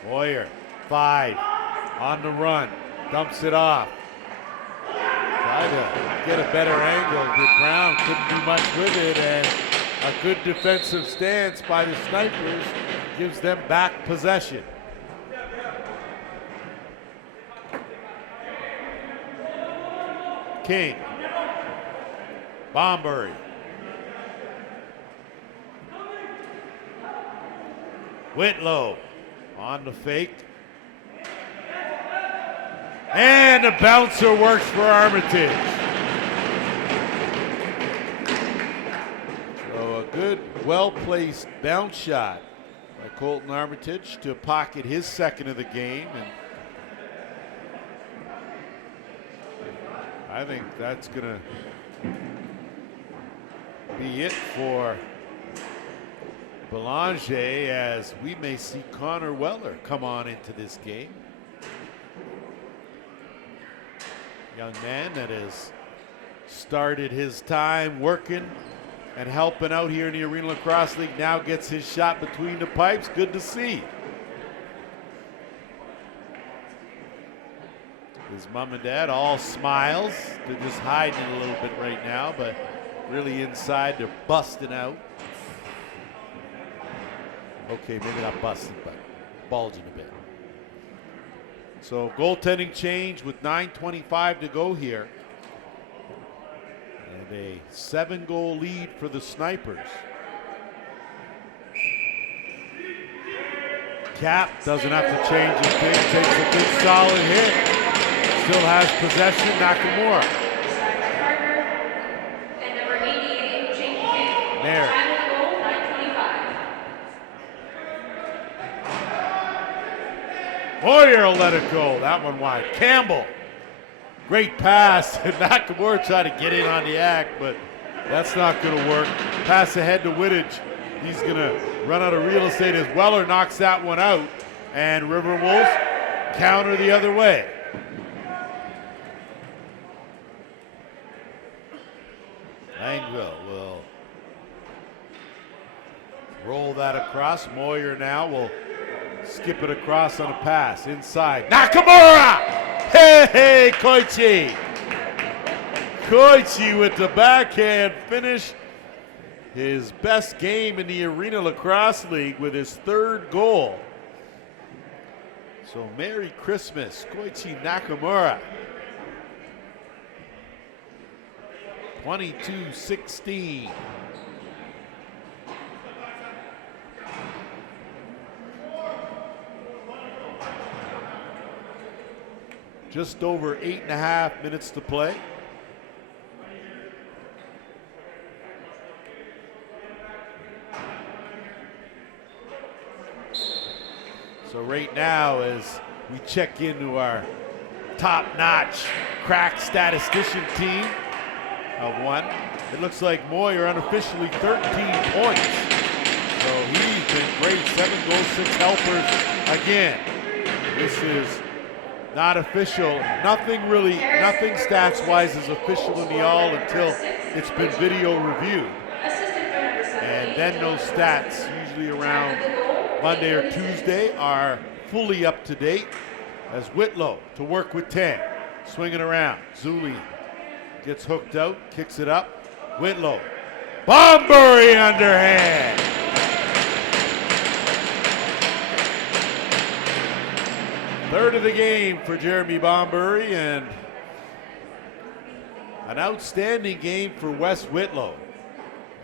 Moyer, 5, on the run, dumps it off. Tried to get a better angle. Brown couldn't do much with it, and a good defensive stance by the Snipers gives them back possession. King, Bombury. Whitlow on the fake. And the bouncer works for Armitage. So a good, well-placed bounce shot by Colton Armitage to pocket his second of the game. And I think that's going to be it for Belanger, as we may see Connor Weller come on into this game. Young man that has started his time working and helping out here in the Arena Lacrosse League now gets his shot between the pipes. Good to see. His mom and dad all smiles. They're just hiding it a little bit right now, but really inside they're busting out. Okay, maybe not busting, but bulging a bit. So goaltending change with 9:25 to go here. And a 7-goal lead for the Snipers. Cap doesn't have to change his thing, takes a good solid hit. Still has possession, Nakamura. And number 88, Jake Merritt. Time of the goal, 9:25. Moyer will let it go. That one wide. Campbell. Great pass. Nakamura tried to get in on the act, but that's not going to work. Pass ahead to Wittich. He's going to run out of real estate as Weller knocks that one out. And RiverWolves counter the other way. Langville will roll that across. Moyer now will skip it across on a pass inside. Nakamura! Hey, Koichi! Koichi with the backhand finish. His best game in the Arena Lacrosse League with his 3rd goal. So Merry Christmas, Koichi Nakamura. 22-16. Just over 8.5 minutes to play. So right now, as we check into our top-notch crack statistician team of one, it looks like Moyer unofficially 13 points. So he's been great. 7 goals, 6 helpers again. This is not official. Nothing stats-wise is official in the all until it's been video reviewed. And then those stats, usually around Monday or Tuesday, are fully up to date. As Whitlow to work with 10. Swinging around. Zuli gets hooked out, kicks it up. Whitlow. Bombury underhand. Third of the game for Jeremy Bombury, and an outstanding game for Wes Whitlow,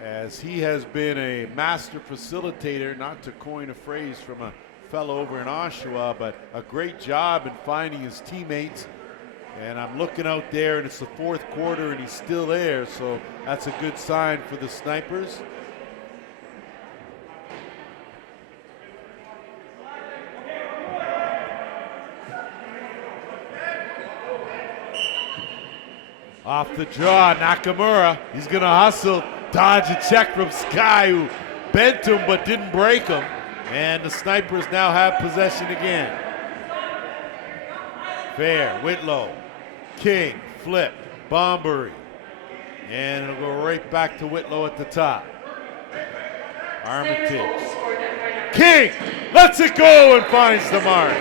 as he has been a master facilitator, not to coin a phrase from a fellow over in Oshawa, but a great job in finding his teammates. And I'm looking out there, and it's the 4th quarter, and he's still there, so that's a good sign for the Snipers. Off the draw, Nakamura. He's going to hustle, dodge a check from Sky, who bent him but didn't break him. And the Snipers now have possession again. Fair, Whitlow, King, flip, Bombury. And it'll go right back to Whitlow at the top. Armitage. King lets it go and finds the mark.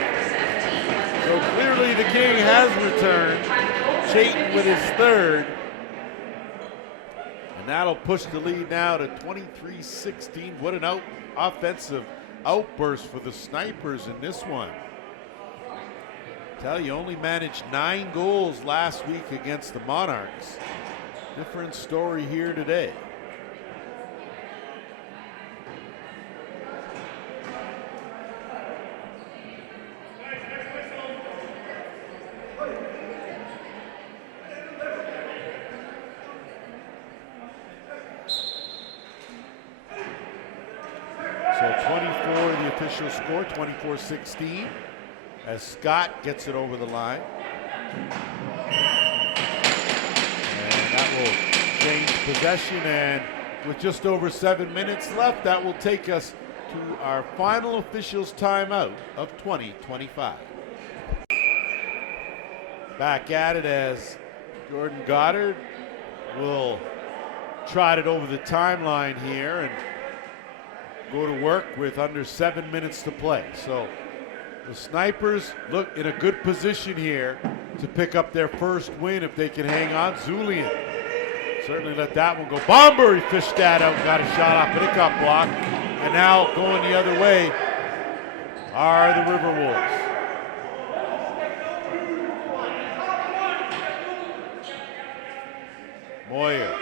So clearly the King has returned. Chayton with his third. And that'll push the lead now to 23-16. What an offensive outburst for the Snipers in this one. Tell you, only managed 9 goals last week against the Monarchs. Different story here today. So 24 the official score, 24-16, as Scott gets it over the line. That will change possession, and with just over 7 minutes left, that will take us to our final officials timeout of 2025. Back at it as Jordan Goddard will trot it over the timeline here and go to work with under 7 minutes to play. So the Snipers look in a good position here to pick up their first win if they can hang on. Zulian certainly let that one go. Bombury fished that out, got a shot off, but it got blocked. And now going the other way are the RiverWolves. Moyer.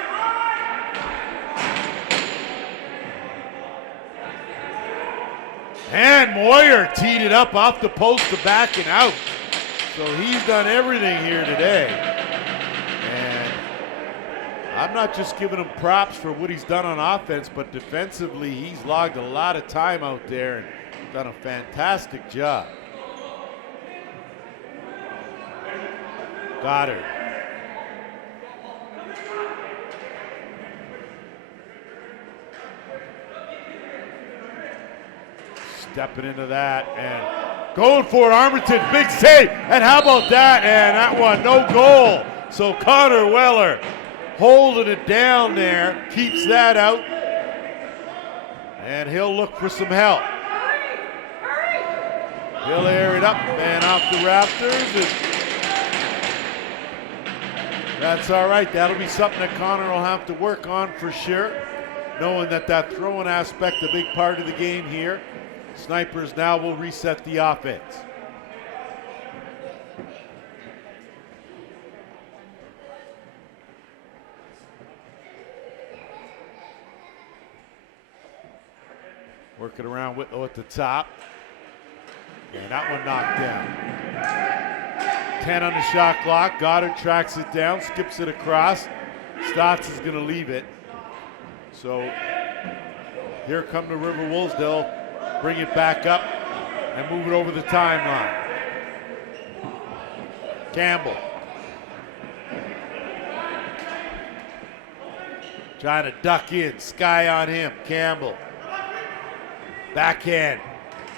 And Moyer teed it up off the post to back and out. So he's done everything here today. And I'm not just giving him props for what he's done on offense, but defensively he's logged a lot of time out there and done a fantastic job. Goddard. Stepping into that and going for it. Armitage, big save. And how about that? And that one, no goal. So Connor Weller holding it down there, keeps that out. And he'll look for some help. He'll air it up and off the rafters. And that's all right. That'll be something that Connor will have to work on for sure. Knowing that throwing aspect, a big part of the game here. Snipers now will reset the offense. Working around Whitlow at the top. And that one knocked down. 10 on the shot clock. Goddard tracks it down, skips it across. Stotts is going to leave it. So here come the RiverWolves. They'll bring it back up and move it over the timeline. Campbell. Trying to duck in. Sky on him. Campbell. Backhand.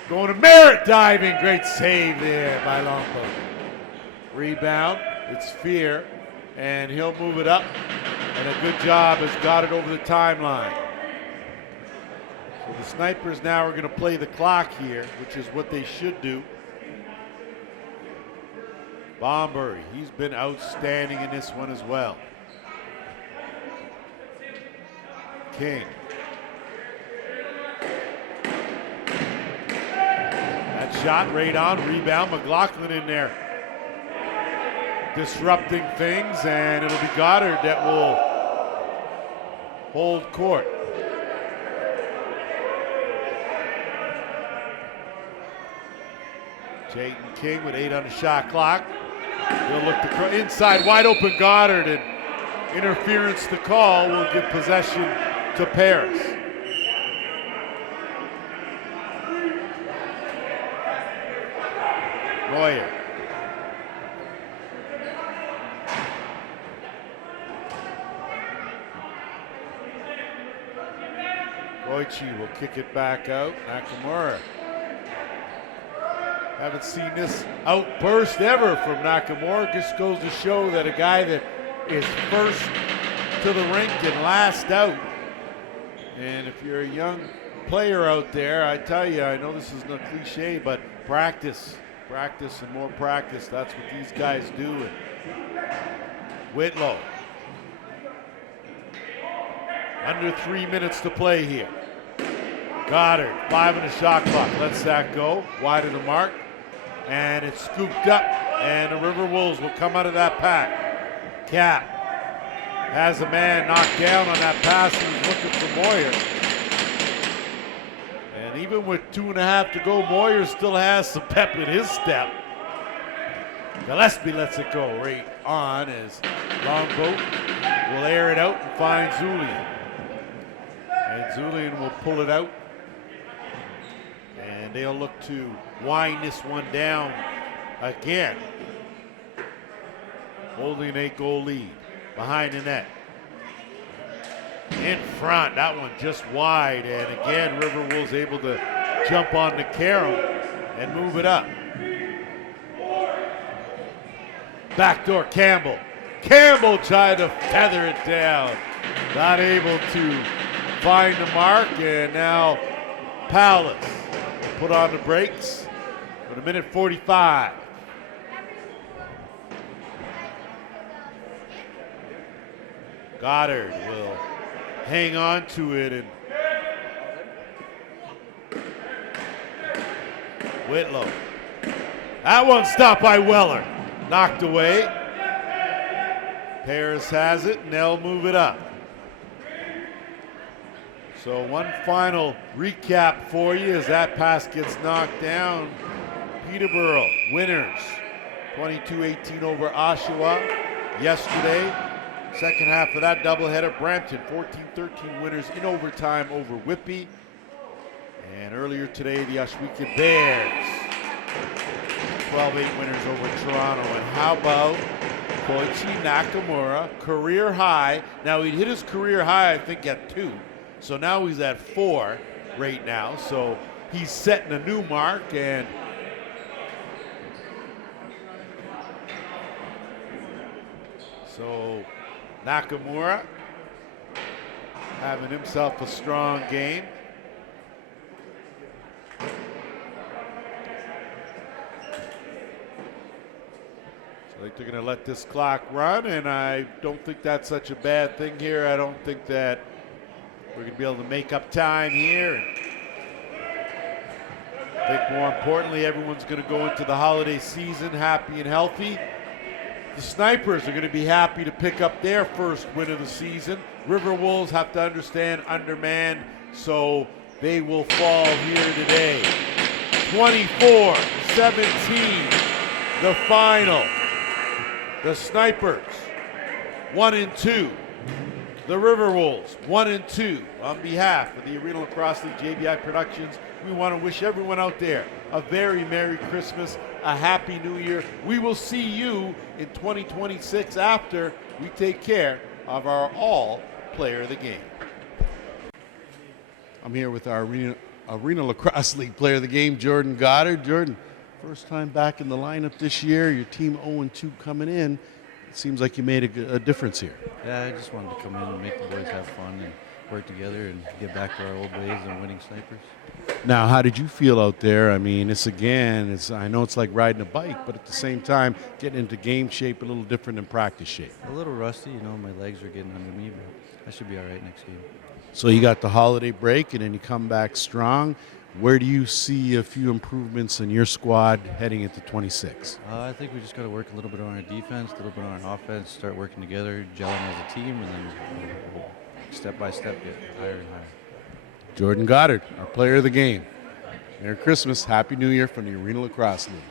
Going to Merritt, diving. Great save there by Longboat. Rebound. It's Fear. And he'll move it up. And a good job has got it over the timeline. So the Snipers now are going to play the clock here, which is what they should do. Bombury, he's been outstanding in this one as well. King. That shot right on, rebound. McLaughlin in there disrupting things, and it'll be Goddard that will hold court. Chayton King with 8 on the shot clock. He'll look to inside, wide open Goddard, and interference the call will give possession to Paris. Moyer. Koichi will kick it back out. Nakamura. Haven't seen this outburst ever from Nakamura. Just goes to show that a guy that is first to the rink and last out. And if you're a young player out there, I tell you, I know this is no cliche, but practice and more practice. That's what these guys do. And Whitlow. Under 3 minutes to play here. Goddard, 5 on the shot clock, lets that go, wide of the mark, and it's scooped up, and the RiverWolves will come out of that pack. Cap has a man knocked down on that pass and is looking for Moyer. And even with 2.5 to go, Moyer still has some pep in his step. Gillespie lets it go right on as Longboat will air it out and find Zulian. And Zulian will pull it out. And they'll look to wind this one down again. Holding an 8-goal lead behind the net. In front, that one just wide. And again, RiverWolves able to jump on the Karam and move it up. Backdoor Campbell. Campbell tried to feather it down. Not able to find the mark, and now Palace put on the brakes with 1:45. Goddard will hang on to it, and Whitlow. That one stopped by Weller. Knocked away. Paris has it, and they'll move it up. So one final recap for you as that pass gets knocked down. Peterborough winners 22-18 over Oshawa yesterday. Second half of that doubleheader, Brampton 14-13 winners in overtime over Whitby. And earlier today, the Oswego Bears 12-8 winners over Toronto. And how about Koichi Nakamura, career high. Now he hit his career high, I think, at 2. So now he's at 4 right now. So he's setting a new mark, and so Nakamura having himself a strong game. So they're going to let this clock run, and I don't think that's such a bad thing here. I don't think that we're going to be able to make up time here. I think more importantly, everyone's going to go into the holiday season happy and healthy. The Snipers are going to be happy to pick up their first win of the season. RiverWolves have to understand undermanned, so they will fall here today. 24-17, the final. The Snipers, 1-2. The RiverWolves, 1-2. On behalf of the Arenalacrosseleague JBI Productions, we want to wish everyone out there a very Merry Christmas, a Happy New Year. We will see you in 2026 after we take care of our all player of the game. I'm here with our Arenalacrosseleague player of the game, Jordan Goddard. Jordan, first time back in the lineup this year. Your team 0-2 coming in. It seems like you made a difference here. Yeah, I just wanted to come in and make the boys have fun and work together and get back to our old ways and winning Snipers. Now, how did you feel out there? I mean, I know it's like riding a bike, but at the same time, getting into game shape a little different than practice shape. A little rusty, my legs are getting under me, but I should be all right next game. So you got the holiday break, and then you come back strong. Where do you see a few improvements in your squad heading into 26? I think we just got to work a little bit on our defense, a little bit on our offense, start working together, gelling as a team, and then we'll step by step get higher and higher. Jordan Goddard, our player of the game. Merry Christmas, Happy New Year from the Arenalacrosseleague.